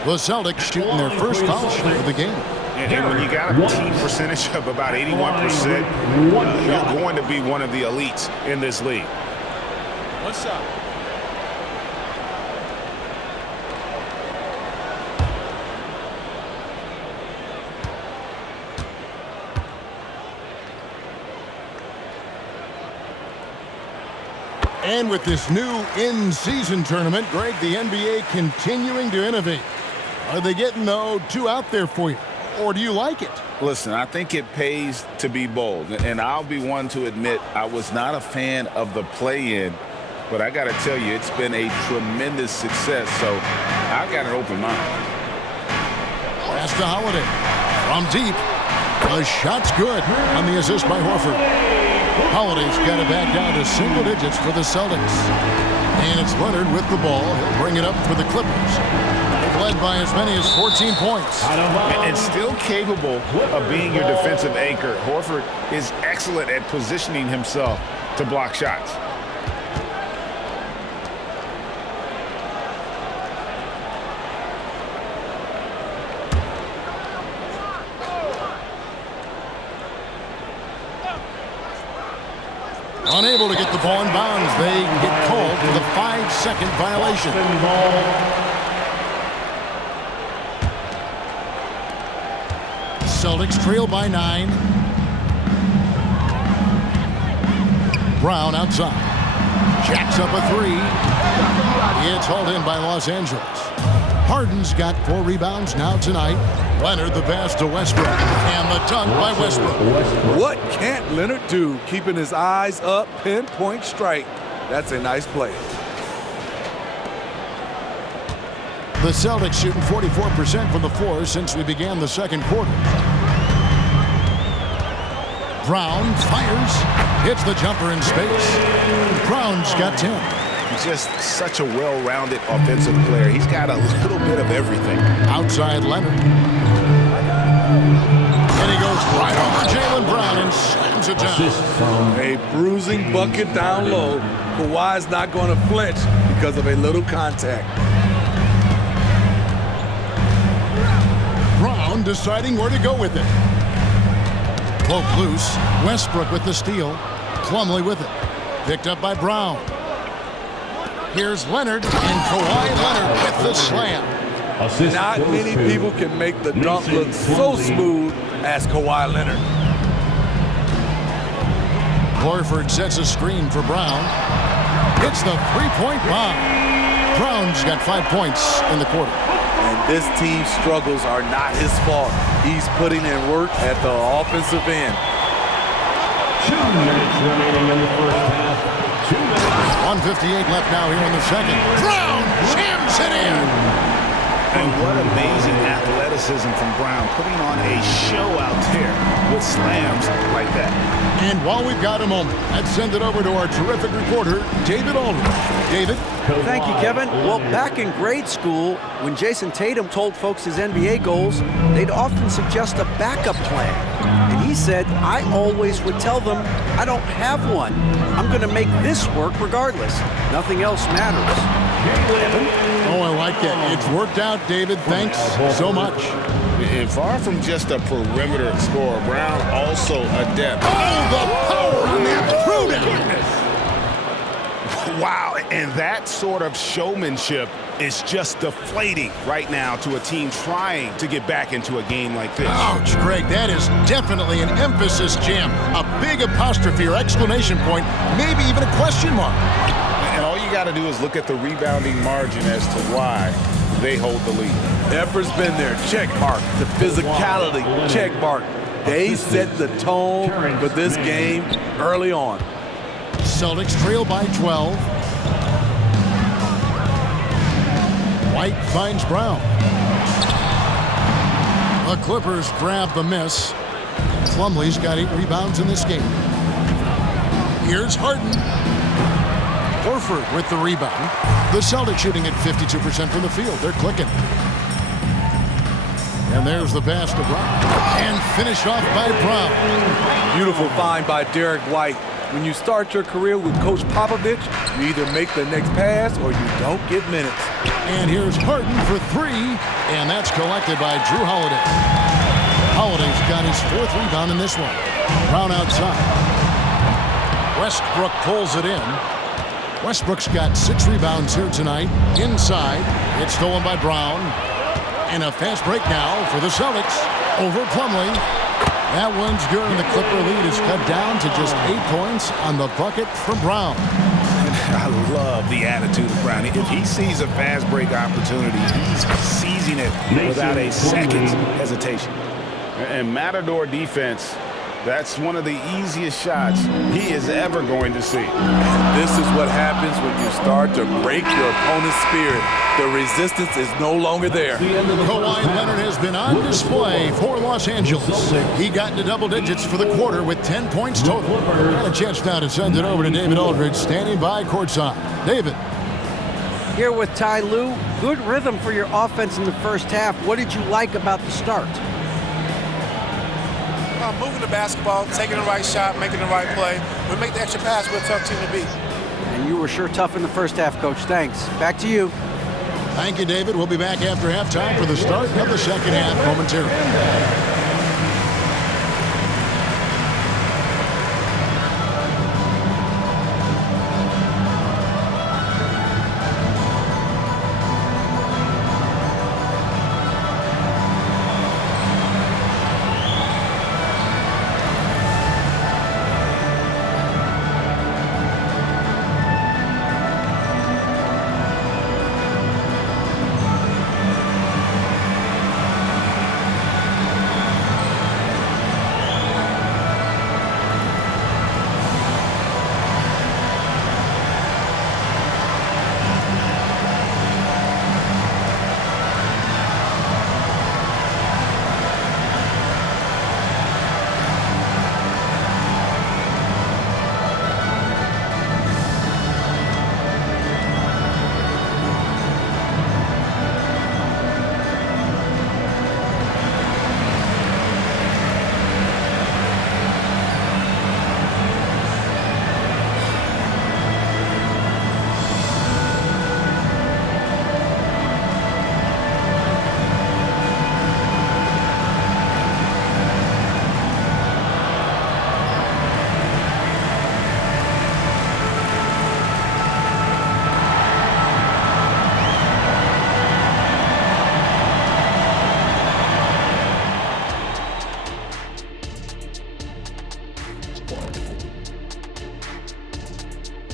The Celtics shooting their first foul shot of the game. And when you got a team percentage of about 81%, you're going to be one of the elites in this league. What's up? And with this new in-season tournament, Greg, the NBA continuing to innovate. Are they getting, though, too out there for you? Or do you like it? Listen, I think it pays to be bold. And I'll be one to admit I was not a fan of the play-in. But I got to tell you, it's been a tremendous success. So I got an open mind. Pass to Holiday. From deep. The shot's good on the assist by Horford. Holiday's got it back down to single digits for the Celtics. And it's Leonard with the ball. He'll bring it up for the Clippers. They've led by as many as 14 points. And still capable of being your defensive anchor. Horford is excellent at positioning himself to block shots. the ball in bounds. They get called for the 5-second violation. Celtics trail by 9. Brown outside. Jacks up a 3. It's hauled in by Los Angeles. Harden's got 4 rebounds now tonight. Leonard the pass to Westbrook. And the dunk by Westbrook. What can't Leonard do? Keeping his eyes up, pinpoint strike. That's a nice play. The Celtics shooting 44% from the floor since we began the second quarter. Brown fires, hits the jumper in space. Brown's got 10. He's just such a well-rounded offensive player. He's got a little bit of everything. Outside Leonard. And he goes right over Jaylen Brown and slams it down. A bruising bucket down low. Kawhi's not going to flinch because of a little contact. Brown deciding where to go with it. Poke loose. Westbrook with the steal. Plumlee with it. Picked up by Brown. Here's Leonard, and Kawhi Leonard with the slam. Not many people can make the dunk look so smooth as Kawhi Leonard. Horford sets a screen for Brown. Hits the three-point bomb. Brown's got 5 points in the quarter. And this team's struggles are not his fault. He's putting in work at the offensive end. 2 minutes remaining in the first half. 2 minutes. 1:58 left now here in the second. Brown jams it in. And what amazing athleticism from Brown, putting on a show out there with slams like that. And while we've got a moment, let's send it over to our terrific reporter, David Aldridge. David? Thank you, Kevin. Well, back in grade school, when Jayson Tatum told folks his NBA goals, they'd often suggest a backup plan. And he said, I always would tell them, I don't have one. I'm going to make this work regardless. Nothing else matters. Oh, I like that. It's worked out, David. Thanks so much. And far from just a perimeter scorer, Brown also adept. Oh, the power on that throwdown. Wow, and that sort of showmanship is just deflating right now to a team trying to get back into a game like this. Ouch, Greg, that is definitely an emphasis jam. A big apostrophe or exclamation point, maybe even a question mark. And all you got to do is look at the rebounding margin as to why they hold the lead. Effort's been there, check mark. The physicality, check mark. They set the tone for this game early on. Celtics trail by 12. White finds Brown. The Clippers grab the miss. Plumlee's got 8 rebounds in this game. Here's Harden. Horford with the rebound. The Celtics shooting at 52% from the field. They're clicking. And there's the pass to Brown. And finished off by Brown. Beautiful find by Derek White. When you start your career with Coach Popovich, you either make the next pass or you don't get minutes. And here's Harden for 3, and that's collected by Drew Holiday. Holiday's got his 4th rebound in this one. Brown outside. Westbrook pulls it in. Westbrook's got 6 rebounds here tonight. Inside, it's stolen by Brown. And a fast break now for the Celtics over Plumlee. That one's good, and the Clipper lead is cut down to just 8 points on the bucket from Brown. I love the attitude of Brown. If he sees a fast break opportunity, he's seizing it without a second's hesitation. And Matador defense, that's one of the easiest shots he is ever going to see. This is what happens when you start to break your opponent's spirit. The resistance is no longer there. Kawhi Leonard has been on display for Los Angeles. He got into double digits for the quarter with 10 points total. And a chance now to send it over to David Aldridge, standing by courtside. David. Here with Ty Lue. Good rhythm for your offense in the first half. What did you like about the start? Moving the basketball, taking the right shot, making the right play. We make the extra pass, we're a tough team to beat. And you were sure tough in the first half, Coach. Thanks. Back to you. Thank you, David. We'll be back after halftime for the start of the second half momentarily.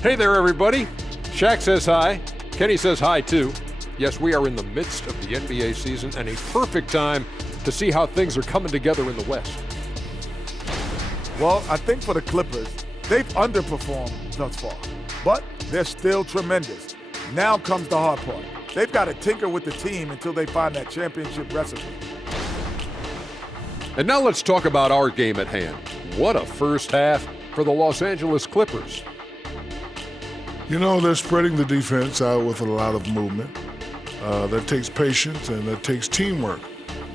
Hey there, everybody. Shaq says hi. Kenny says hi, too. Yes, we are in the midst of the NBA season and a perfect time to see how things are coming together in the West. Well, I think for the Clippers, they've underperformed thus far, but they're still tremendous. Now comes the hard part. They've got to tinker with the team until they find that championship recipe. And now let's talk about our game at hand. What a first half for the Los Angeles Clippers. You know, they're spreading the defense out with a lot of movement. That takes patience and that takes teamwork,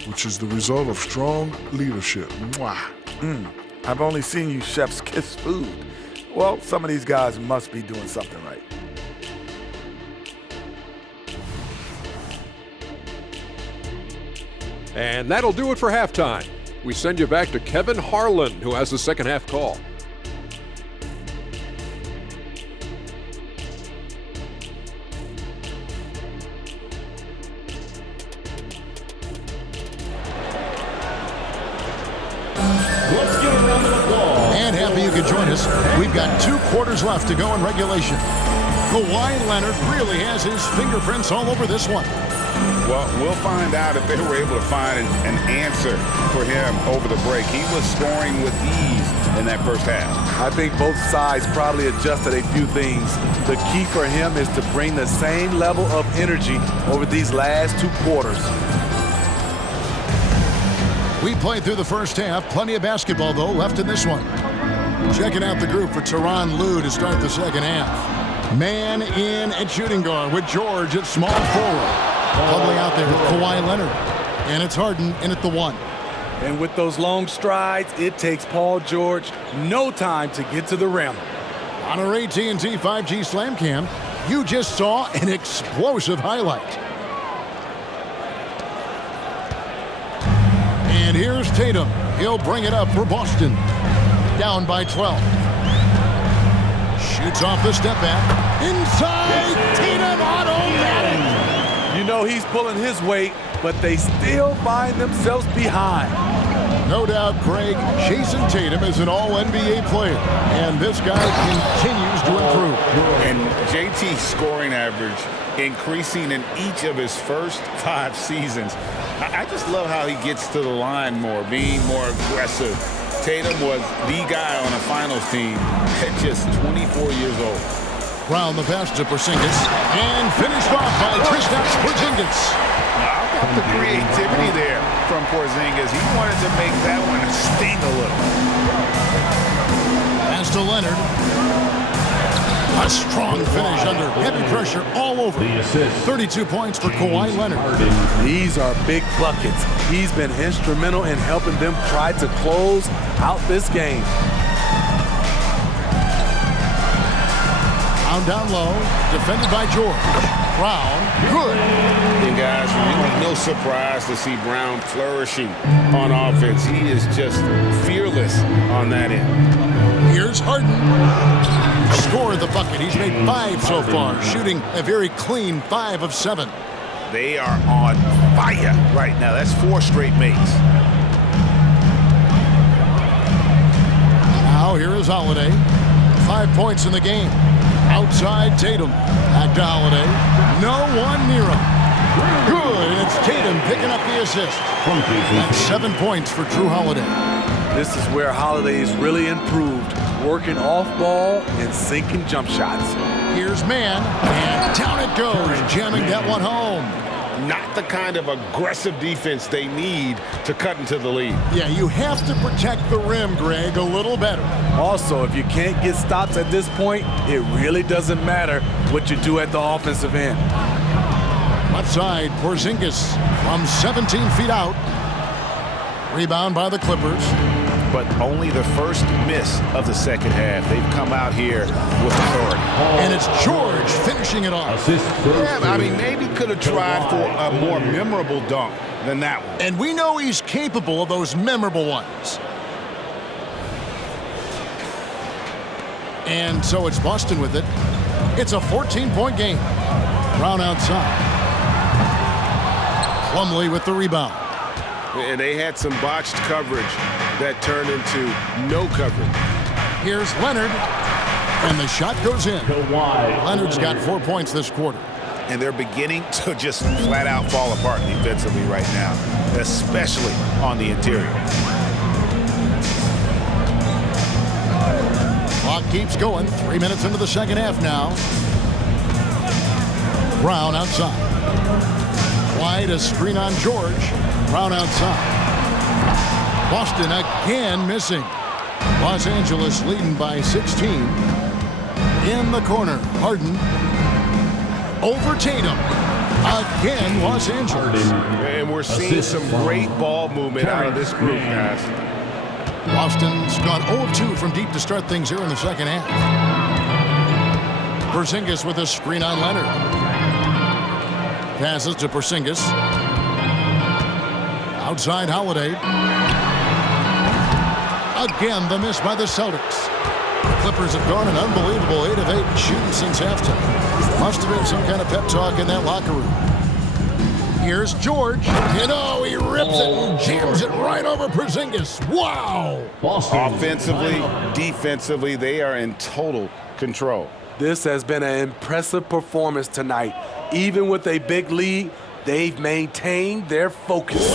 which is the result of strong leadership. Mwah. I've only seen you chefs kiss food. Well, some of these guys must be doing something right. And that'll do it for halftime. We send you back to Kevin Harlan, who has the second half call. And happy you could join us. We've got 2 quarters left to go in regulation. Kawhi Leonard really has his fingerprints all over this one. Well, we'll find out if they were able to find an answer for him over the break. He was scoring with ease in that first half. I think both sides probably adjusted a few things. The key for him is to bring the same level of energy over these last 2 quarters. We played through the first half. Plenty of basketball, though, left in this one. Checking out the group for Tyronn Lue to start the second half. Man in at shooting guard with George at small forward. Probably out there with Kawhi Leonard. And it's Harden in at the 1. And with those long strides, it takes Paul George no time to get to the rim. On our AT&T 5G Slam Cam, you just saw an explosive highlight. And here's Tatum. He'll bring it up for Boston. Down by 12. Shoots off the step back. Inside, Tatum automatic. You know he's pulling his weight, but they still find themselves behind. No doubt, Craig, Jayson Tatum is an all-NBA player, and this guy continues to improve. And JT's scoring average increasing in each of his first 5 seasons. I just love how he gets to the line more, being more aggressive. Tatum was the guy on a finals team at just 24 years old. Round the pass to Porzingis, and finished off by Kristaps Porzingis. How about the creativity there from Porzingis? He wanted to make that one sting a little. Pass to Leonard. A strong finish under heavy pressure all over. 32 points for Kawhi Leonard. These are big buckets. He's been instrumental in helping them try to close out this game. Down low, defended by George. Brown, good. And guys, really no surprise to see Brown flourishing on offense. He is just fearless on that end. Here's Harden. Scored the bucket. He's made 5 so far, shooting a very clean 5 of 7. They are on fire right now. That's 4 straight makes. Now here is Holiday. 5 points in the game. Outside Tatum. Back to Holiday. No one near him. Good, and it's Tatum picking up the assist. That's 7 points for Drew Holiday. This is where Holiday's really improved, working off ball and sinking jump shots. Here's Mann, and down it goes, jamming that one home. Not the kind of aggressive defense they need to cut into the lead. Yeah, you have to protect the rim, Greg, a little better. Also, if you can't get stops at this point, it really doesn't matter what you do at the offensive end. Left side, Porzingis from 17 feet out. Rebound by the Clippers. But only the first miss of the second half. They've come out here with authority. And it's George finishing it off. Yeah, I mean, maybe could have tried for a more memorable dunk than that one. And we know he's capable of those memorable ones. And so it's Boston with it. It's a 14-point game. Brown outside. Plumlee with the rebound. And they had some botched coverage that turned into no coverage. Here's Leonard. And the shot goes in. Kawhi Leonard's got 4 points this quarter. And they're beginning to just flat out fall apart defensively right now, especially on the interior. Clock keeps going. 3 minutes into the second half now. Brown outside. Wide, a screen on George. Brown outside. Boston again missing. Los Angeles leading by 16. In the corner, Harden. Over Tatum. Again, Los Angeles. And we're seeing some great ball movement out of this group, guys. Boston's gone 0 of 2 from deep to start things here in the second half. Porzingis with a screen on Leonard. Passes to Porzingis. Outside Holiday. Again, the miss by the Celtics. The Clippers have gone an unbelievable 8 of 8 shooting since halftime. Must have been some kind of pep talk in that locker room. Here's George. He rips it and jams it right over Porzingis. Wow! Offensively, defensively, they are in total control. This has been an impressive performance tonight. Even with a big lead, they've maintained their focus.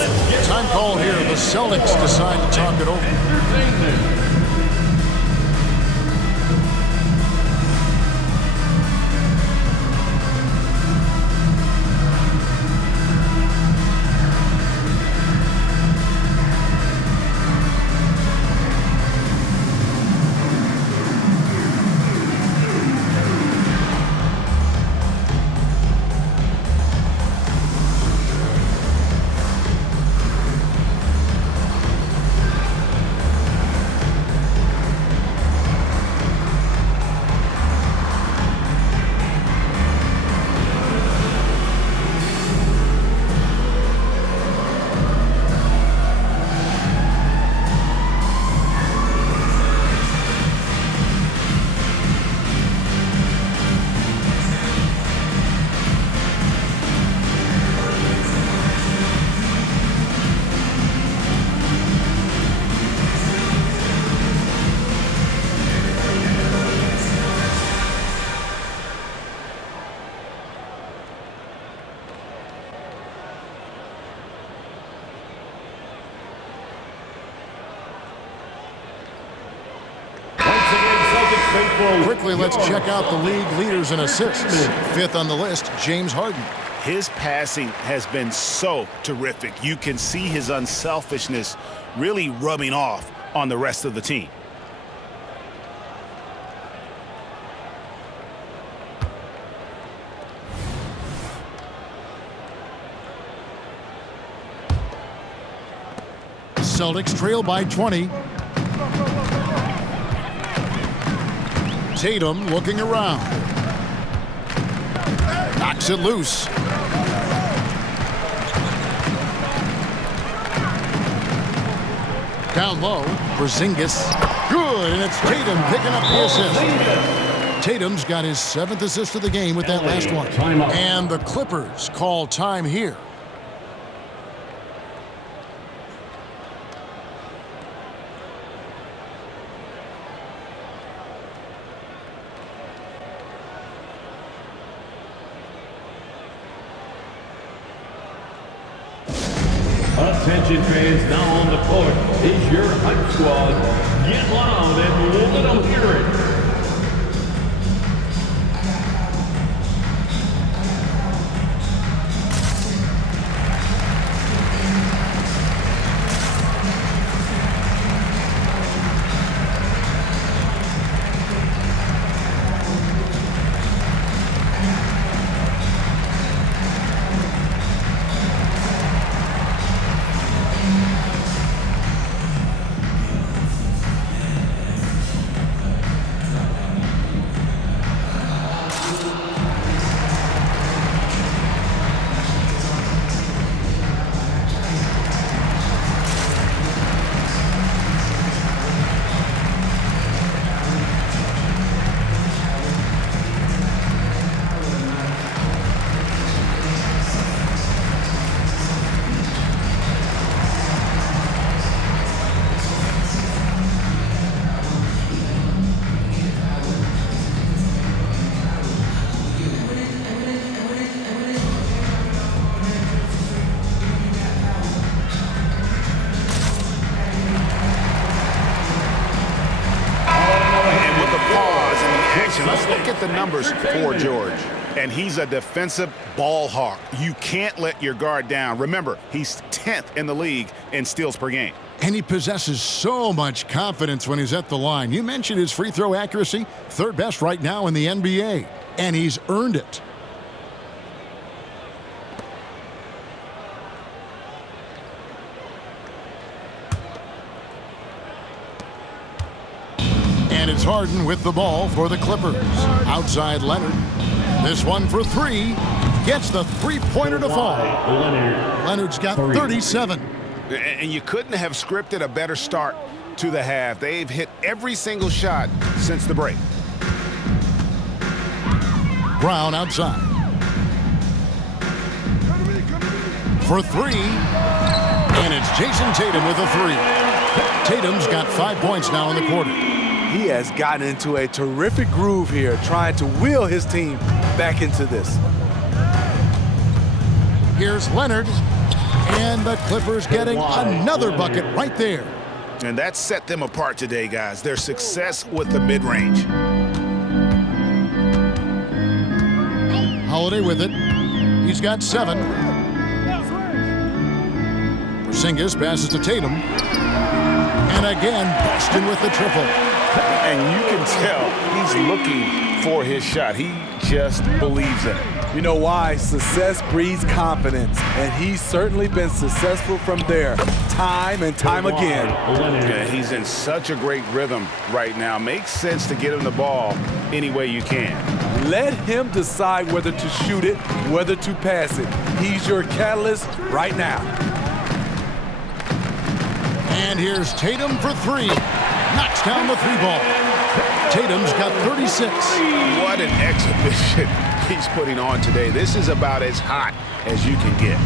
Time call here. The Celtics decide to talk it over. Quickly, let's check out the league leaders in assists. 5th on the list, James Harden. His passing has been so terrific. You can see his unselfishness really rubbing off on the rest of the team. Celtics trail by 20. Tatum looking around. Knocks it loose. Down low, Porzingis. Good, and it's Tatum picking up the assist. Tatum's got his 7th assist of the game with that last one. And the Clippers call time here. Attention fans, now on the court is your hype squad. Get loud and let them hear it. the numbers for George. And he's a defensive ball hawk. You can't let your guard down. Remember, he's 10th in the league in steals per game. And he possesses so much confidence when he's at the line. You mentioned his free throw accuracy, third best right now in the NBA. And he's earned it. And it's Harden with the ball for the Clippers. Outside Leonard. This one for three. Gets the three-pointer to fall. Leonard's got 37. And you couldn't have scripted a better start to the half. They've hit every single shot since the break. Brown outside. For three. And it's Jayson Tatum with a three. Tatum's got 5 points now in the quarter. He has gotten into a terrific groove here, trying to wheel his team back into this. Here's Leonard, and the Clippers getting another bucket right there. And that set them apart today, guys. Their success with the mid-range. Holiday with it. He's got 7. Porzingis passes to Tatum. And again, Boston with the triple. And you can tell he's looking for his shot. He just believes in it. You know why? Success breeds confidence, and he's certainly been successful from there, time and time again. Yeah, he's in such a great rhythm right now. Makes sense to get him the ball any way you can. Let him decide whether to shoot it, whether to pass it. He's your catalyst right now. And here's Tatum for three. Knocks down the three ball. Tatum's got 36. What an exhibition he's putting on today. This is about as hot as you can get.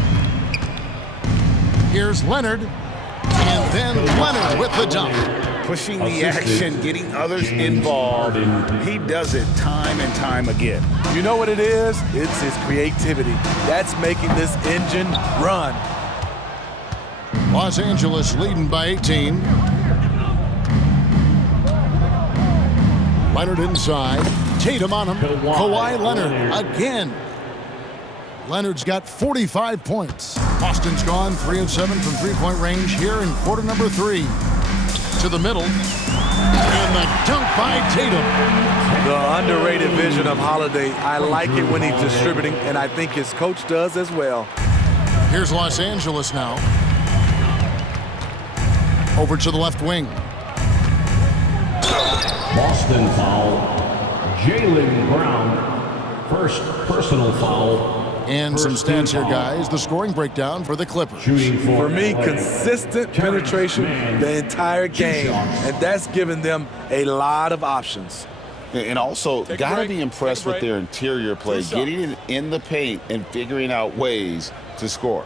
Here's Leonard. And then Leonard with the dunk. Pushing the action, getting others involved. He does it time and time again. You know what it is? It's his creativity. That's making this engine run. Los Angeles leading by 18. Leonard inside. Tatum on him. Kawhi Leonard again. Leonard's got 45 points. Boston's gone 3 of 7 from three-point range here in quarter number 3. To the middle. And the dunk by Tatum. The underrated vision of Holiday. I like it when he's distributing, and I think his coach does as well. Here's Los Angeles now. Over to the left wing. Boston foul. Jaylen Brown. First personal foul. And some stats here, guys. The scoring breakdown for the Clippers. For me, consistent penetration the entire game, and that's given them a lot of options. And also, got to be impressed with their interior play, getting it in the paint and figuring out ways to score.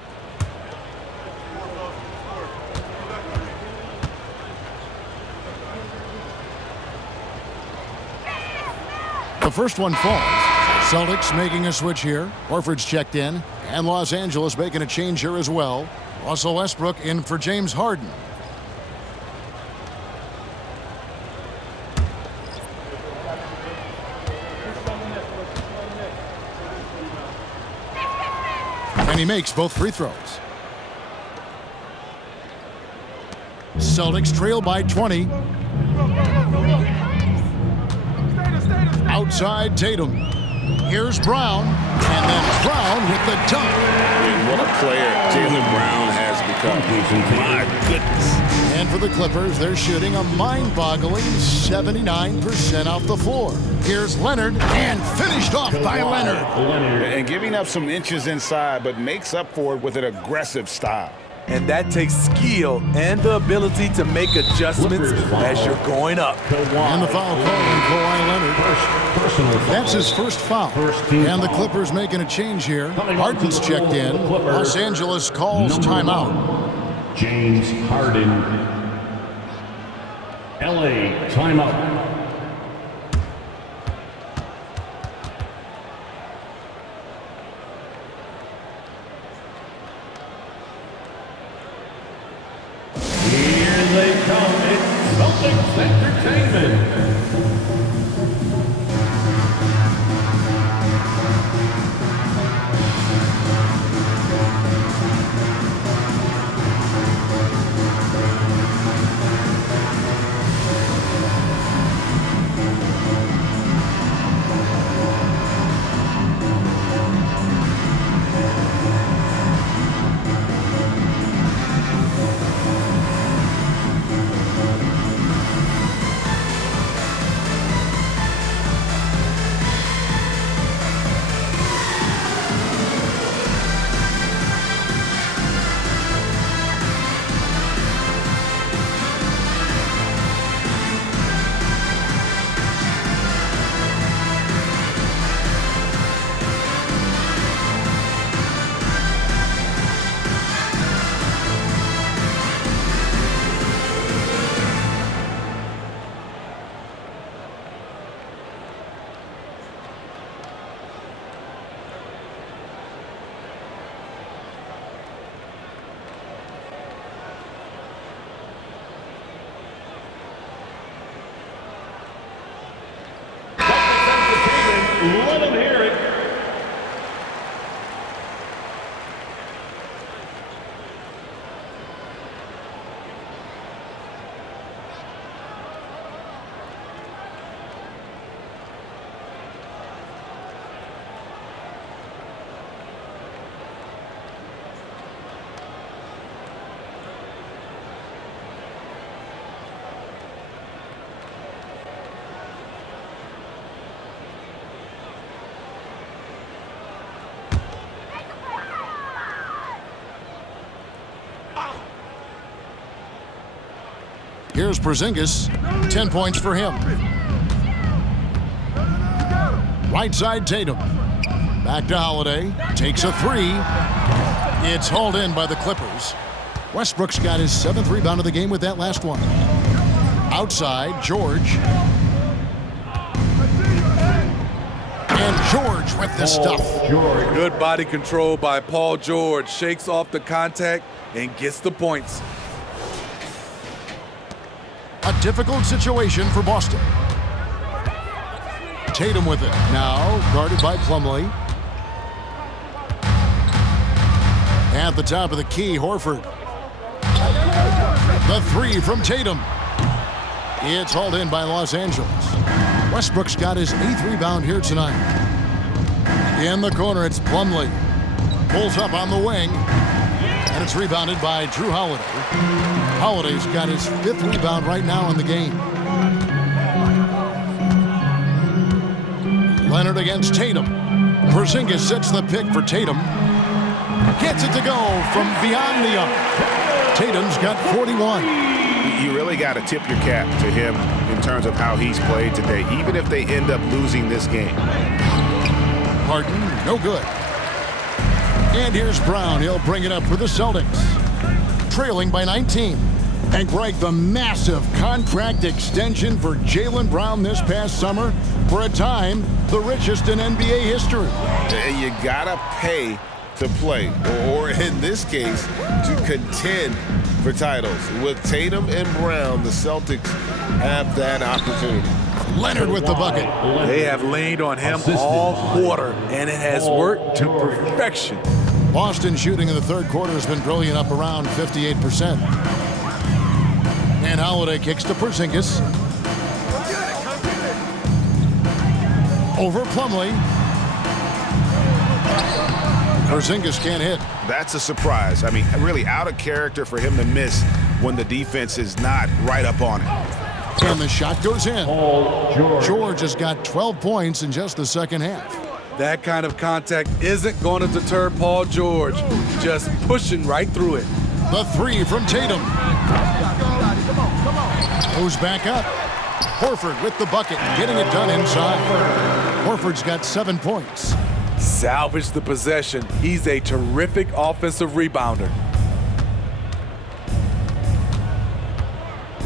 The first one falls. Celtics making a switch here. Horford's checked in. And Los Angeles making a change here as well. Russell Westbrook in for James Harden. And he makes both free throws. Celtics trail by 20. Outside Tatum. Here's Brown. And then Brown with the dunk. What a player Jaylen Brown has become. My goodness. And for the Clippers, they're shooting a mind-boggling 79% off the floor. Here's Leonard, and finished off by Leonard. And giving up some inches inside, but makes up for it with an aggressive style. And that takes skill and the ability to make adjustments as you're going up. And the foul call on Kawhi Leonard. That's his first foul. And the Clippers making a change here. Harden's checked in. Los Angeles calls timeout. James Harden. LA timeout. They come, it's Celtics Entertainment. Let them hear it. Here's Porzingis, 10 points for him. Right side Tatum. Back to Holiday, takes a three. It's hauled in by the Clippers. Westbrook's got his 7th rebound of the game with that last one. Outside, George. And George with the stuff. Good body control by Paul George. Shakes off the contact and gets the points. A difficult situation for Boston. Tatum with it. Now guarded by Plumlee. At the top of the key, Horford. The three from Tatum. It's hauled in by Los Angeles. Westbrook's got his 8th rebound here tonight. In the corner, it's Plumlee. Pulls up on the wing. And it's rebounded by Drew Holiday. Holiday's got his 5th rebound right now in the game. Leonard against Tatum. Porzingis sets the pick for Tatum. Gets it to go from beyond the arc. Tatum's got 41. You really got to tip your cap to him in terms of how he's played today, even if they end up losing this game. Harden, no good. And here's Brown. He'll bring it up for the Celtics. Trailing by 19. And Greg, the massive contract extension for Jaylen Brown this past summer, for a time, the richest in NBA history. You gotta pay to play, or in this case, to contend for titles. With Tatum and Brown, the Celtics have that opportunity. Leonard with the bucket. They have leaned on him all quarter, and it has worked to perfection. Boston shooting in the 3rd quarter has been brilliant, up around 58%. And Holiday kicks to Porzingis. Over Plumlee. Porzingis can't hit. That's a surprise. I mean, really out of character for him to miss when the defense is not right up on it. And the shot goes in. George has got 12 points in just the second half. That kind of contact isn't going to deter Paul George. Just pushing right through it. The three from Tatum. Goes back up. Horford with the bucket, getting it done inside. Horford's got 7 points. Salvage the possession. He's a terrific offensive rebounder.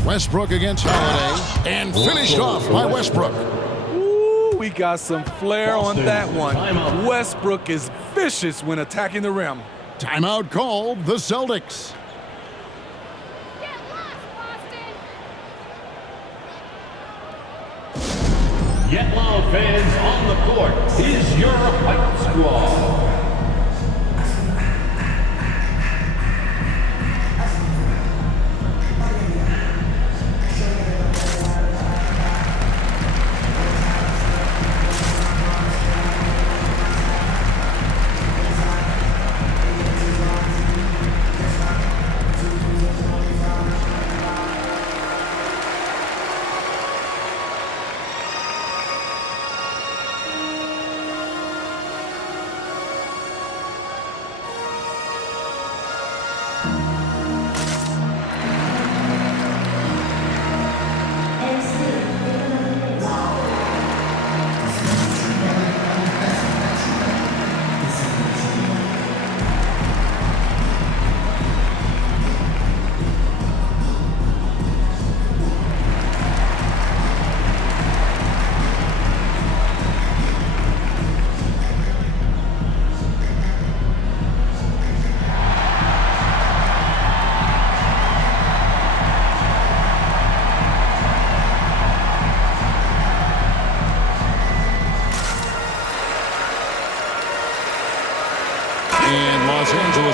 Westbrook against Holiday, and finished off by Westbrook. Ooh, we got some flair on that one. Westbrook is vicious when attacking the rim. Timeout called, the Celtics. Yetlow fans on the court is your White Squad.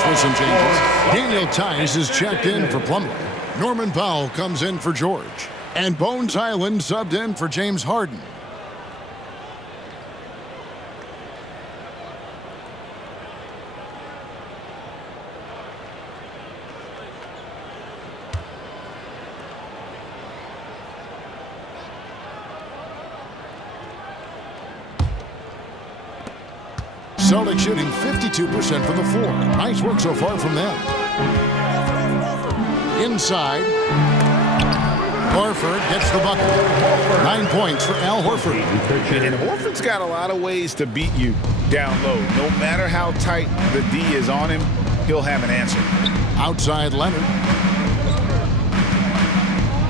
Celtics with some changes. Daniel Tice is checked in for Plumlee. Norman Powell comes in for George. And Bones Highland subbed in for James Harden. Celtics shooting 52% from the floor. Nice work so far from them. Inside. Horford gets the bucket. 9 points for Al Horford. And Horford's got a lot of ways to beat you down low. No matter how tight the D is on him, he'll have an answer. Outside Leonard.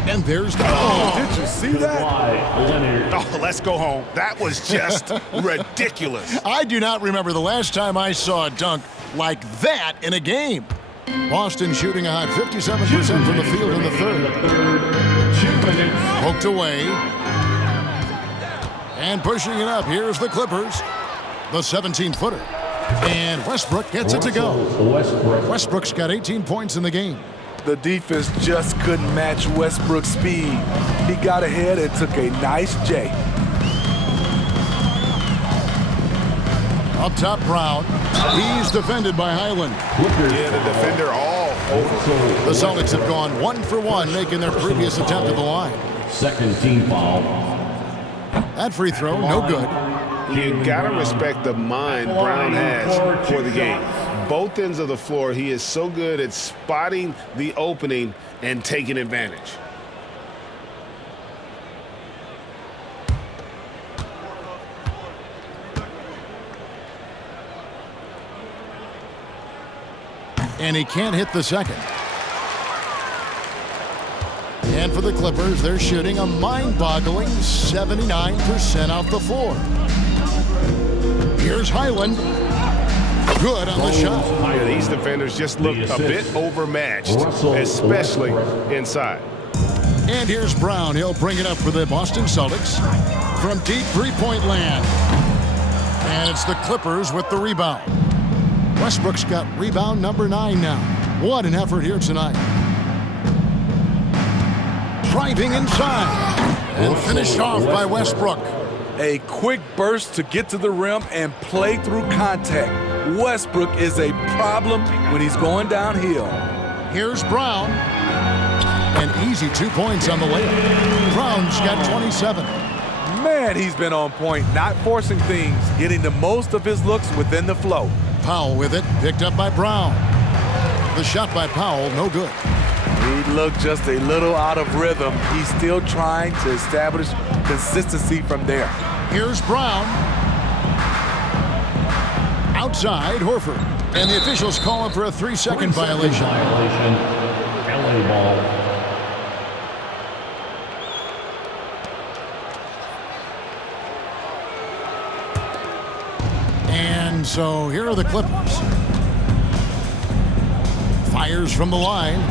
And there's the did you see that? Oh, let's go home. That was just ridiculous. I do not remember the last time I saw a dunk like that in a game. Boston shooting a hot 57% from the field in the third. Poked away. And pushing it up. Here's the Clippers. The 17-footer. And Westbrook gets it to go. Westbrook's got 18 points in the game. The defense just couldn't match Westbrook's speed. He got ahead and took a nice J. Up top, Brown. He's defended by Highland. Yeah, the defender all over. The Celtics have gone 1 for 1, making their previous attempt at the line. Second team foul. That free throw, no good. You got to respect the mind Brown has for the game. Both ends of the floor, he is so good at spotting the opening and taking advantage. And he can't hit the second. And for the Clippers, they're shooting a mind-boggling 79% off the floor. Here's Highland. Good on the shot. Yeah, these defenders just look a bit overmatched, especially inside. And here's Brown. He'll bring it up for the Boston Celtics from deep three-point land. And it's the Clippers with the rebound. Westbrook's got rebound number 9 now. What an effort here tonight. Driving inside. And finished off by Westbrook. A quick burst to get to the rim and play through contact. Westbrook is a problem when he's going downhill. Here's Brown. An easy 2 points on the layup. Brown's got 27. Man, he's been on point, not forcing things, getting the most of his looks within the flow. Powell with it, picked up by Brown. The shot by Powell, no good. He looked just a little out of rhythm. He's still trying to establish consistency from there. Here's Brown. Outside, Horford. And the officials call him for a 3-second violation. LA ball. And so here are the Clippers. Fires from the line.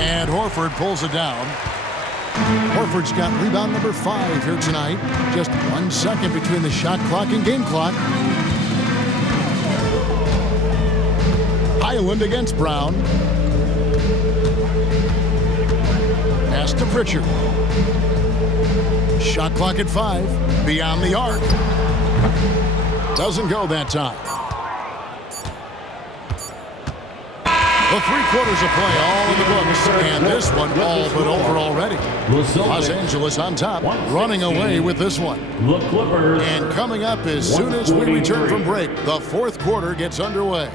And Horford pulls it down. Horford's got rebound number 5 here tonight. Just 1 second between the shot clock and game clock. Highland against Brown. Pass to Pritchard. Shot clock at 5. Beyond the arc. Doesn't go that time. The 3 quarters of play all in the books, and this one all but over already. Los Angeles on top, running away with this one. And coming up as soon as we return from break, the 4th quarter gets underway.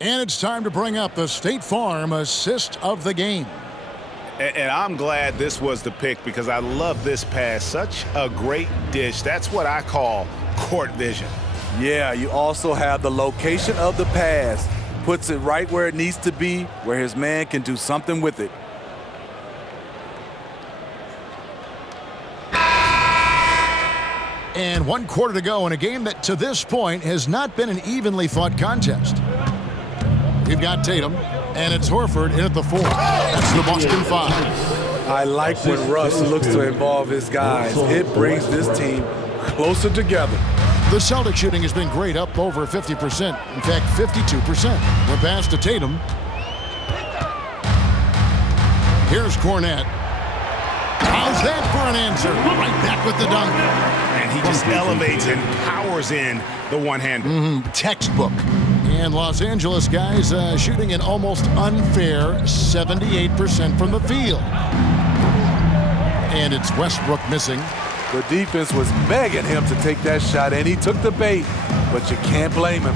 And it's time to bring up the State Farm assist of the game. And I'm glad this was the pick because I love this pass. Such a great dish. That's what I call court vision. Yeah, you also have the location of the pass. Puts it right where it needs to be, where his man can do something with it. And 1 quarter to go in a game that to this point has not been an evenly fought contest. We've got Tatum, and it's Horford in at the 4. That's the Boston 5. I like when Russ looks to involve his guys. It brings this team closer together. The Celtics shooting has been great, up over 50%. In fact, 52%. We're pass to Tatum. Here's Cornette. How's that for an answer? Right back with the dunk. And he just elevates and powers in the one-hander. Textbook. And Los Angeles guys shooting an almost unfair 78% from the field. And it's Westbrook missing. The defense was begging him to take that shot, and he took the bait, but you can't blame him.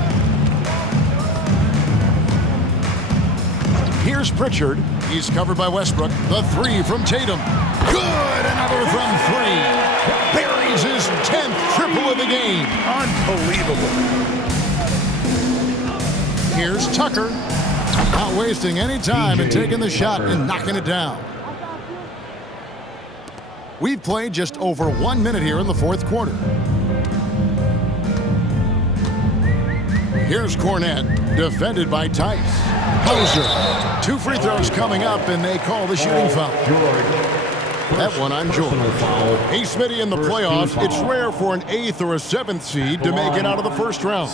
Here's Pritchard. He's covered by Westbrook. The 3 from Tatum. Good! Another from 3. Buries his 10th triple of the game. Unbelievable. Here's Tucker. Not wasting any time and taking the shot and knocking it down. We've played just over 1 minute here in the 4th quarter. Here's Cornette, defended by Tice. Hauser. 2 free throws coming up, and they call the shooting foul. That one on George. Hey, Smitty, in the playoffs, it's rare for an 8th or a 7th seed to make it out of the first round.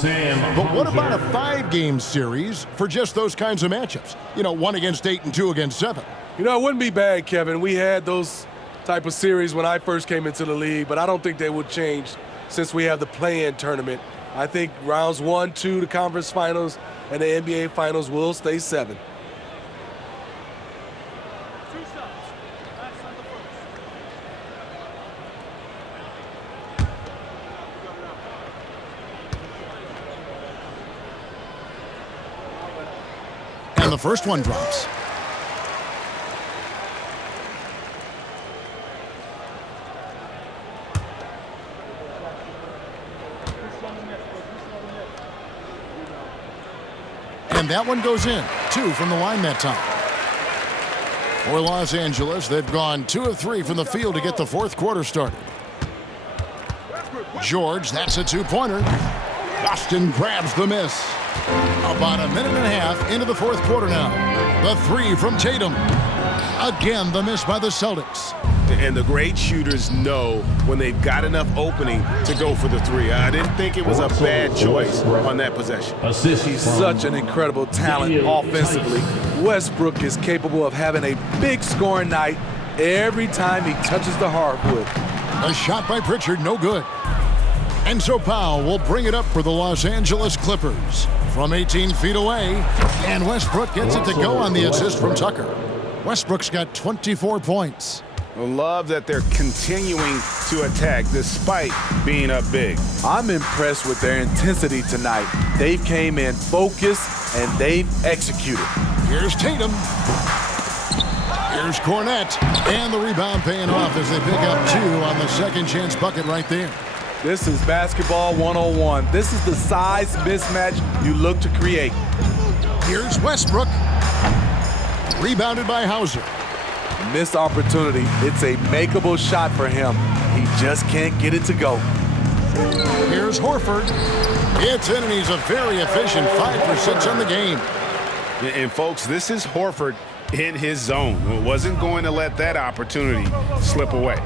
But what about a 5-game series for just those kinds of matchups? You know, 1 against 8 and 2 against 7. You know, it wouldn't be bad, Kevin. We had those type of series when I first came into the league, but I don't think they would change since we have the play-in tournament. I think rounds 1, 2, the conference finals, and the NBA finals will stay 7. And the first one drops. And that one goes in. 2 from the line that time. For Los Angeles, they've gone 2 of 3 from the field to get the 4th quarter started. George, that's a 2-pointer. Boston grabs the miss. About a minute and a half into the 4th quarter now. The 3 from Tatum. Again, the miss by the Celtics. And the great shooters know when they've got enough opening to go for the 3. I didn't think it was a bad choice on that possession. He's such an incredible talent offensively. Westbrook is capable of having a big scoring night every time he touches the hardwood. A shot by Pritchard, no good. And so Powell will bring it up for the Los Angeles Clippers from 18 feet away. And Westbrook gets it to go on the assist from Tucker. Westbrook's got 24 points. I love that they're continuing to attack despite being up big. I'm impressed with their intensity tonight. They came in focused and they've executed. Here's Tatum. Here's Cornette. And the rebound paying off as they pick up 2 on the second chance bucket right there. This is basketball 101. This is the size mismatch you look to create. Here's Westbrook. Rebounded by Hauser. Missed opportunity. It's a makeable shot for him. He just can't get it to go. Here's Horford. It's in, and he's a very efficient 5 for 6 on the game. And folks, this is Horford in his zone. Wasn't going to let that opportunity slip away.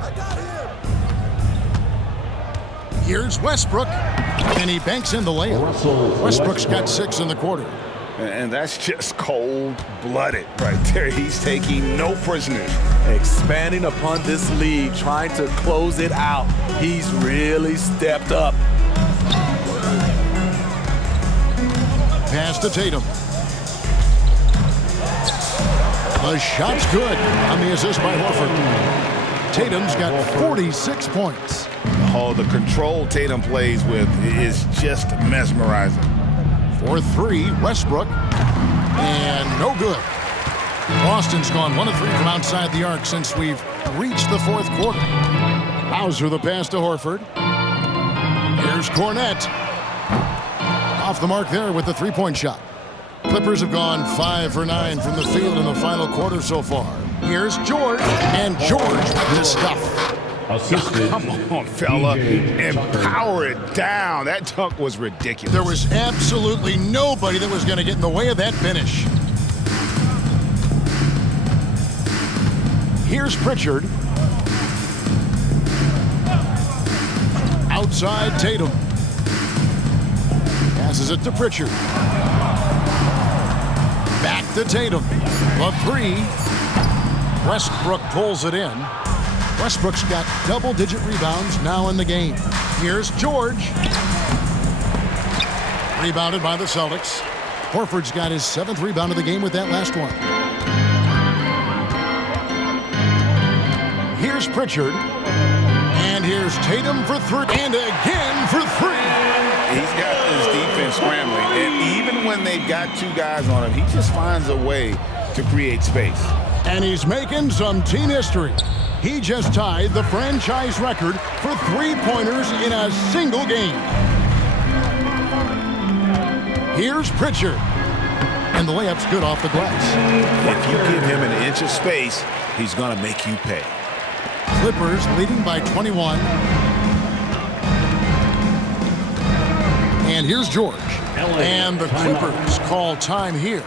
Here's Westbrook, and he banks in the layup. Westbrook's got 6 in the quarter. And that's just cold-blooded right there. He's taking no prisoners. Expanding upon this lead, trying to close it out. He's really stepped up. Pass to Tatum. The shot's good on the assist by Horford. Tatum's got 46 points. Oh, the control Tatum plays with is just mesmerizing. For 3, Westbrook. And no good. Boston's gone 1 of 3 from outside the arc since we've reached the fourth quarter. Hauser the pass to Horford. Here's Cornette. Off the mark there with the three-point shot. Clippers have gone 5 for 9 from the field in the final quarter so far. Here's George, and George with the stuff. Assisted. Come on, fella. And power it down. That dunk was ridiculous. There was absolutely nobody that was going to get in the way of that finish. Here's Pritchard. Outside Tatum. Passes it to Pritchard. Back to Tatum. The three. Westbrook pulls it in. Westbrook's got double-digit rebounds now in the game. Here's George. Rebounded by the Celtics. Horford's got his 7th rebound of the game with that last one. Here's Pritchard. And here's Tatum for 3. And again for 3. He's got his defense scrambling. And even when they've got 2 guys on him, he just finds a way to create space. And he's making some team history. He just tied the franchise record for three-pointers in a single game. Here's Pritchard. And the layup's good off the glass. If you give him an inch of space, he's going to make you pay. Clippers leading by 21. And here's George. And the Clippers call time here.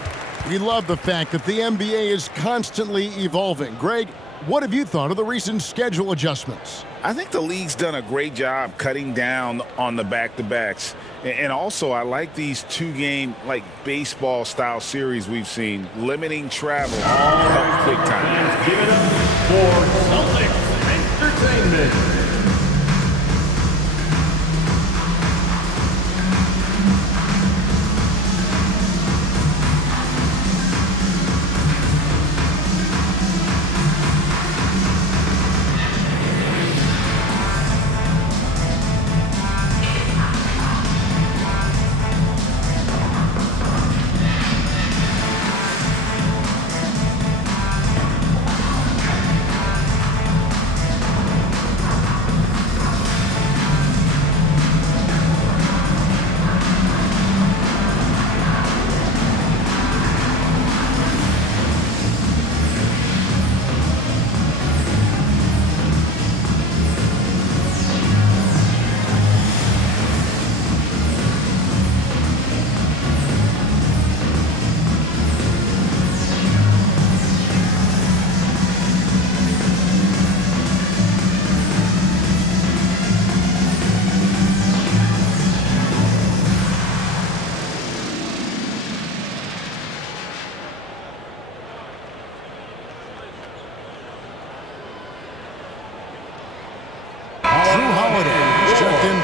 We love the fact that the NBA is constantly evolving. Greg, what have you thought of the recent schedule adjustments? I think the league's done a great job cutting down on the back-to-backs. And also, I like these 2-game, like, baseball-style series we've seen, limiting travel all help quick time. Give it up for Celtics Entertainment.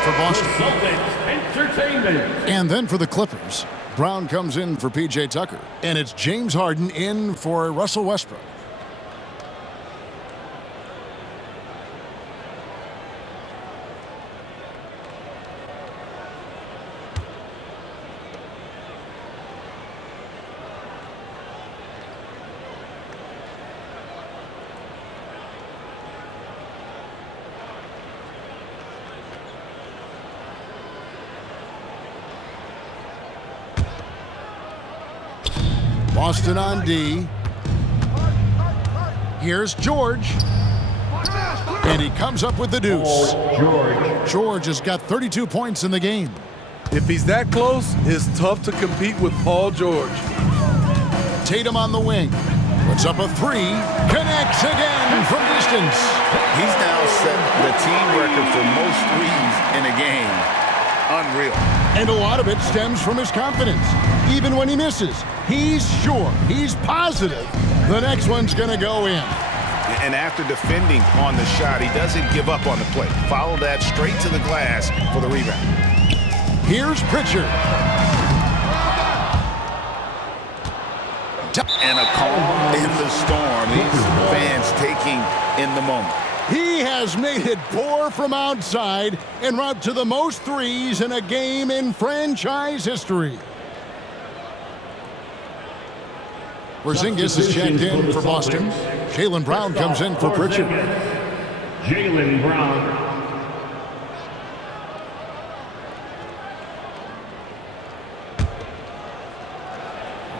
For Boston. Celtics Entertainment. And then for the Clippers, Brown comes in for P.J. Tucker. And it's James Harden in for Russell Westbrook. Boston on D. Here's George. And he comes up with the deuce. George has got 32 points in the game. If he's that close, it's tough to compete with Paul George. Tatum on the wing. Puts up a 3. Connects again from distance. He's now set the team record for most threes in a game. Unreal. And a lot of it stems from his confidence. Even when he misses, he's sure, he's positive the next one's going to go in. And after defending on the shot, he doesn't give up on the play. Follow that straight to the glass for the rebound. Here's Pritchard. And a calm in the storm. These fans taking in the moment. He has made it pour from outside en route to the most threes in a game in franchise history. Porzingis is checked in for Boston. Jaylen Brown comes in for Pritchard. Jaylen Brown.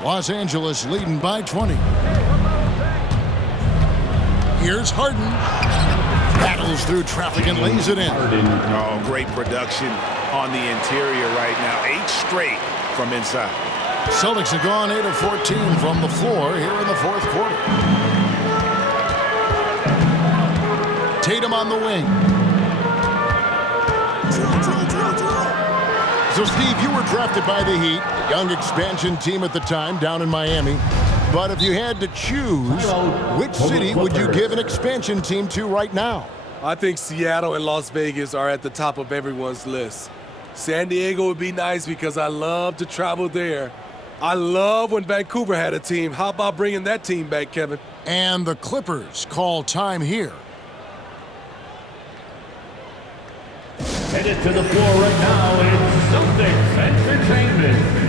Los Angeles leading by 20. Here's Harden. Battles through traffic and lays it in. Oh, great production on the interior right now. 8 straight from inside. Celtics have gone 8 of 14 from the floor here in the fourth quarter. Tatum on the wing. So, Steve, you were drafted by the Heat, a young expansion team at the time down in Miami. But if you had to choose, which city would you give an expansion team to right now? I think Seattle and Las Vegas are at the top of everyone's list. San Diego would be nice because I love to travel there. I love when Vancouver had a team. How about bringing that team back, Kevin? And the Clippers call time here. Headed to the floor right now, it's Celtics Entertainment.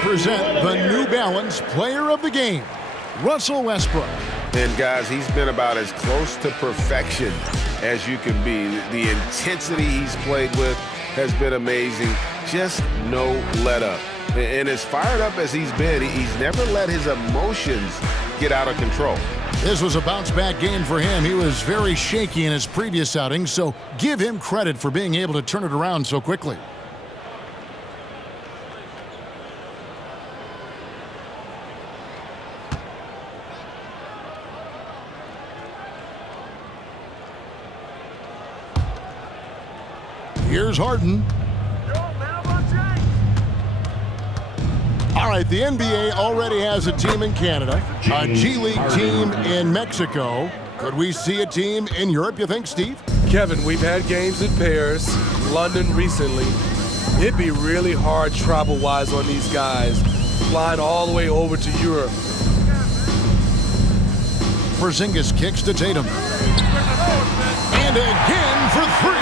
Present the New Balance Player of the Game, Russell Westbrook. And guys, he's been about as close to perfection as you can be. The intensity he's played with has been amazing. Just no let up. And as fired up as he's been, he's never let his emotions get out of control. This was a bounce-back game for him. He was very shaky in his previous outings, so give him credit for being able to turn it around so quickly. Here's Harden. All right, the NBA already has a team in Canada, a G League team in Mexico. Could we see a team in Europe, you think, Steve? Kevin, we've had games in Paris, London recently. It'd be really hard travel-wise on these guys, flying all the way over to Europe. Porzingis kicks to Tatum. And again for 3.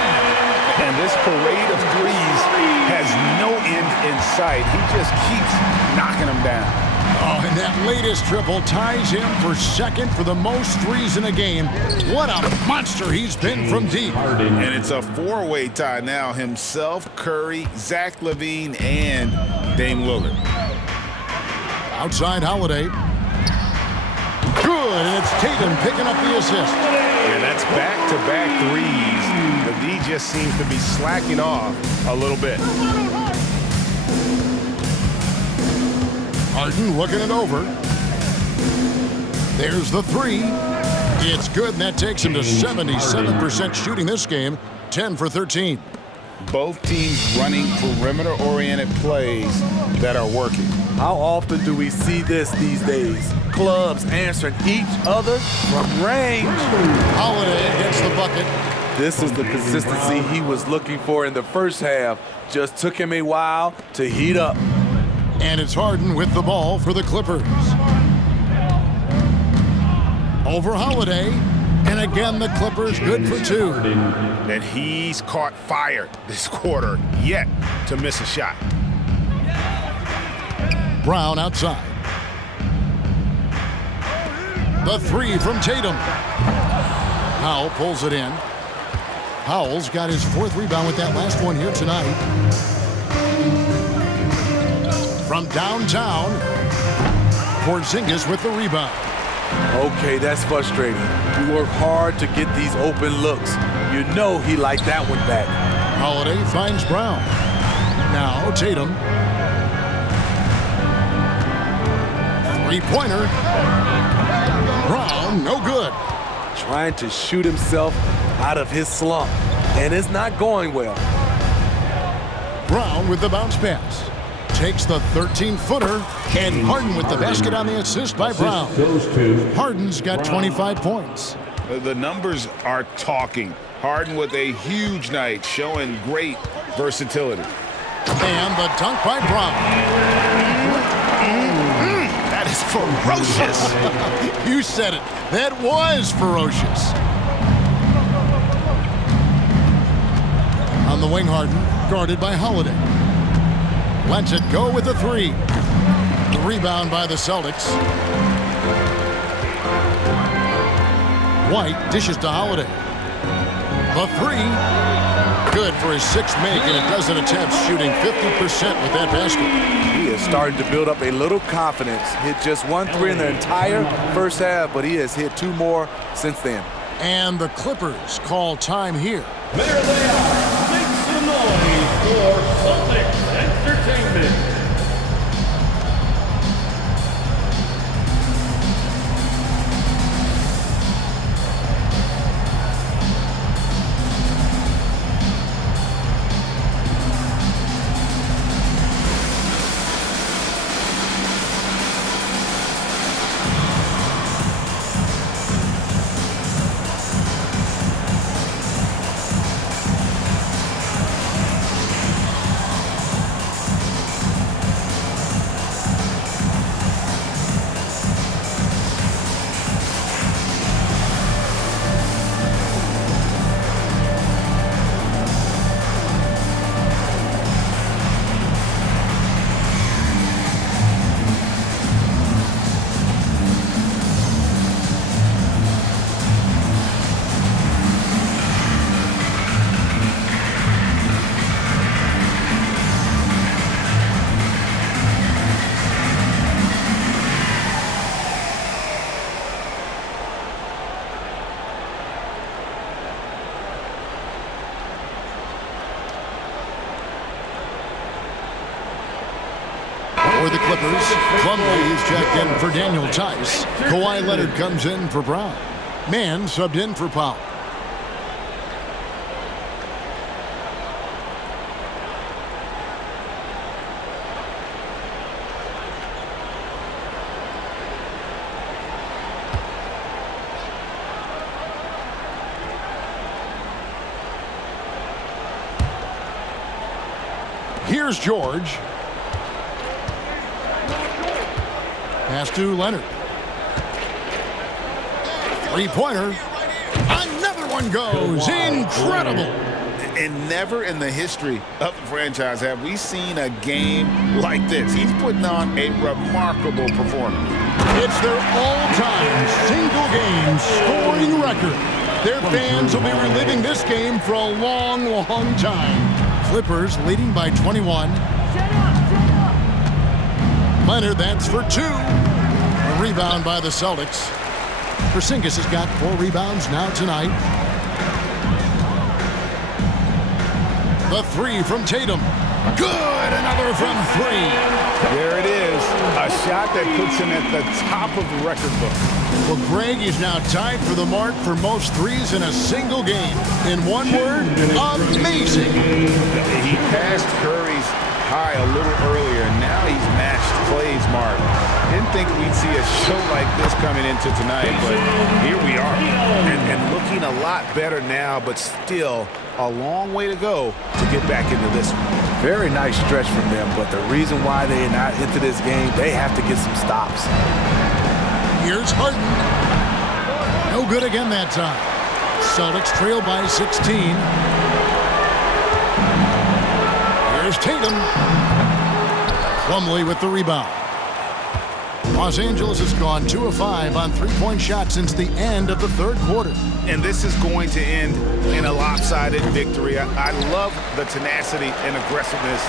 And this parade of threes has no end in sight. He just keeps knocking them down. Oh, and that latest triple ties him for second for the most threes in a game. What a monster he's been from deep. And it's a 4-way tie now. Himself, Curry, Zach LaVine, and Dame Lillard. Outside Holiday. Good, and it's Tatum picking up the assist. And that's back-to-back threes. The D just seems to be slacking off a little bit. Harden looking it over. There's the 3. It's good, and that takes him to 77% shooting this game, 10 for 13. Both teams running perimeter-oriented plays that are working. How often do we see this these days? Clubs answering each other from range. Holiday gets the bucket. This is the consistency he was looking for in the first half. Just took him a while to heat up. And it's Harden with the ball for the Clippers. Over Holiday. And again, the Clippers good for 2. And he's caught fire this quarter, yet to miss a shot. Brown outside. The three from Tatum. Powell pulls it in. Powell's got his 4th rebound with that last one here tonight. From downtown, Porzingis with the rebound. Okay, that's frustrating. We work hard to get these open looks. You know he liked that one back. Holiday finds Brown. Now Tatum. Three-pointer. Brown, no good. Trying to shoot himself out of his slump, and it's not going well. Brown with the bounce pass. Takes the 13-footer, and Harden with the basket on the assist by Brown. Harden's got 25 points. The numbers are talking. Harden with a huge night, showing great versatility. And the dunk by Brown. That is ferocious. You said it. That was ferocious. On the wing, Harden, guarded by Holiday. Lets it go with the three. The rebound by the Celtics. White dishes to Holiday. The three. Good for his 6th make and a dozen attempts, shooting 50% with that basket. He is starting to build up a little confidence. Hit just 1 3 in the entire first half, but he has hit 2 more since then. And the Clippers call time here. There they are. Make some noise for Celtics Entertainment. For the Clippers, Plumlee is checked in for Daniel Tice. Kawhi Leonard comes in for Brown. Mann subbed in for Powell. Here's George. Pass to Leonard. Three-pointer. Another one goes. Incredible. And never in the history of the franchise have we seen a game like this. He's putting on a remarkable performance. It's their all-time single-game scoring record. Their fans will be reliving this game for a long, long time. Clippers leading by 21. Leonard, that's for 2. A rebound by the Celtics. Porzingis has got 4 rebounds now tonight. The 3 from Tatum. Good, another from 3. There it is, a shot that puts him at the top of the record book. Well, Greg is now tied for the mark for most threes in a single game. In one word, amazing. He passed Curry's high a little earlier, and now he's matched Clay's mark. Didn't think we'd see a show like this coming into tonight, but here we are. And looking a lot better now, but still a long way to go to get back into this one. Very nice stretch from them, but the reason why they are not into this game, they have to get some stops. Here's Harden. No good again that time. Celtics trail by 16. Here's Tatum. Plumlee with the rebound. Los Angeles has gone 2 of 5 on three-point shots since the end of the third quarter. And this is going to end in a lopsided victory. I love the tenacity and aggressiveness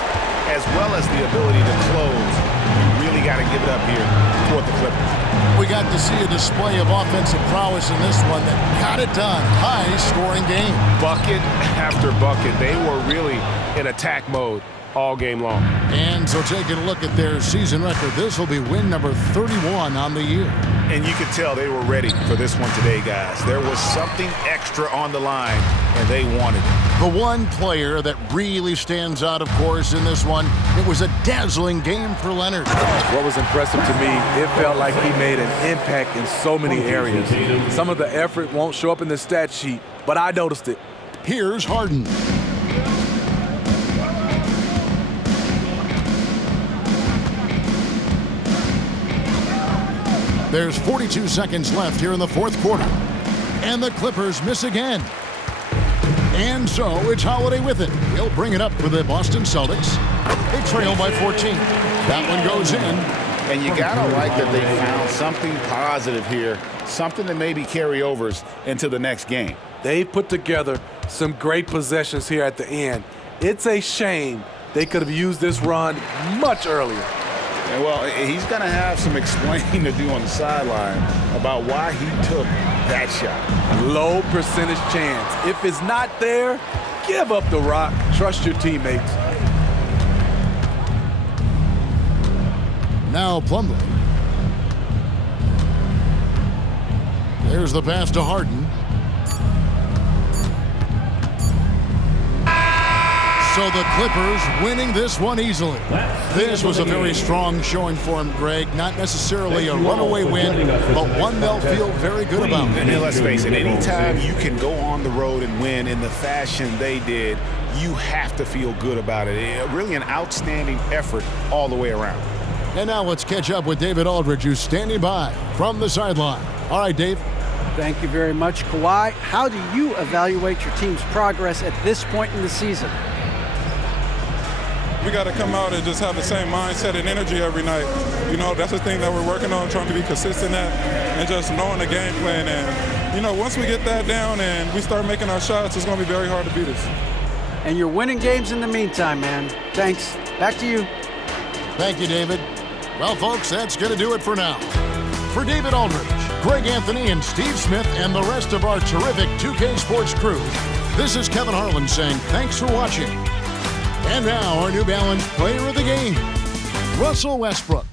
as well as the ability to close. You really got to give it up here toward the Clippers. We got to see a display of offensive prowess in this one that got it done. High-scoring game. Bucket after bucket. They were really in attack mode all game long. And so taking a look at their season record, this will be win number 31 on the year. And you could tell they were ready for this one today, guys. There was something extra on the line, and they wanted it. The one player that really stands out, of course, in this one, it was a dazzling game for Leonard. What was impressive to me, it felt like he made an impact in so many areas. Some of the effort won't show up in the stat sheet, but I noticed it. Here's Harden. There's 42 seconds left here in the fourth quarter. And the Clippers miss again. And so it's Holiday with it. He'll bring it up for the Boston Celtics. They trail by 14. That one goes in. And you gotta like that they found something positive here, something that maybe carry overs into the next game. They put together some great possessions here at the end. It's a shame they could have used this run much earlier. And well, he's going to have some explaining to do on the sideline about why he took that shot. Low percentage chance. If it's not there, give up the rock. Trust your teammates. Now Plumlee. There's the pass to Harden. So the Clippers winning this one easily. This was a very strong showing for him, Greg. Not necessarily a runaway win, but one they'll feel very good about. And let's face it, anytime you can go on the road and win in the fashion they did, you have to feel good about it. Really an outstanding effort all the way around. And now let's catch up with David Aldridge, who's standing by from the sideline. All right, Dave. Thank you very much, Kawhi. How do you evaluate your team's progress at this point in the season? We got to come out and just have the same mindset and energy every night. You know, that's the thing that we're working on, trying to be consistent at, and just knowing the game plan. And, you know, once we get that down and we start making our shots, it's going to be very hard to beat us. And you're winning games in the meantime, man. Thanks. Back to you. Thank you, David. Well, folks, that's going to do it for now. For David Aldridge, Greg Anthony, and Steve Smith, and the rest of our terrific 2K Sports crew, this is Kevin Harlan saying thanks for watching. And now, our New Balance player of the game, Russell Westbrook.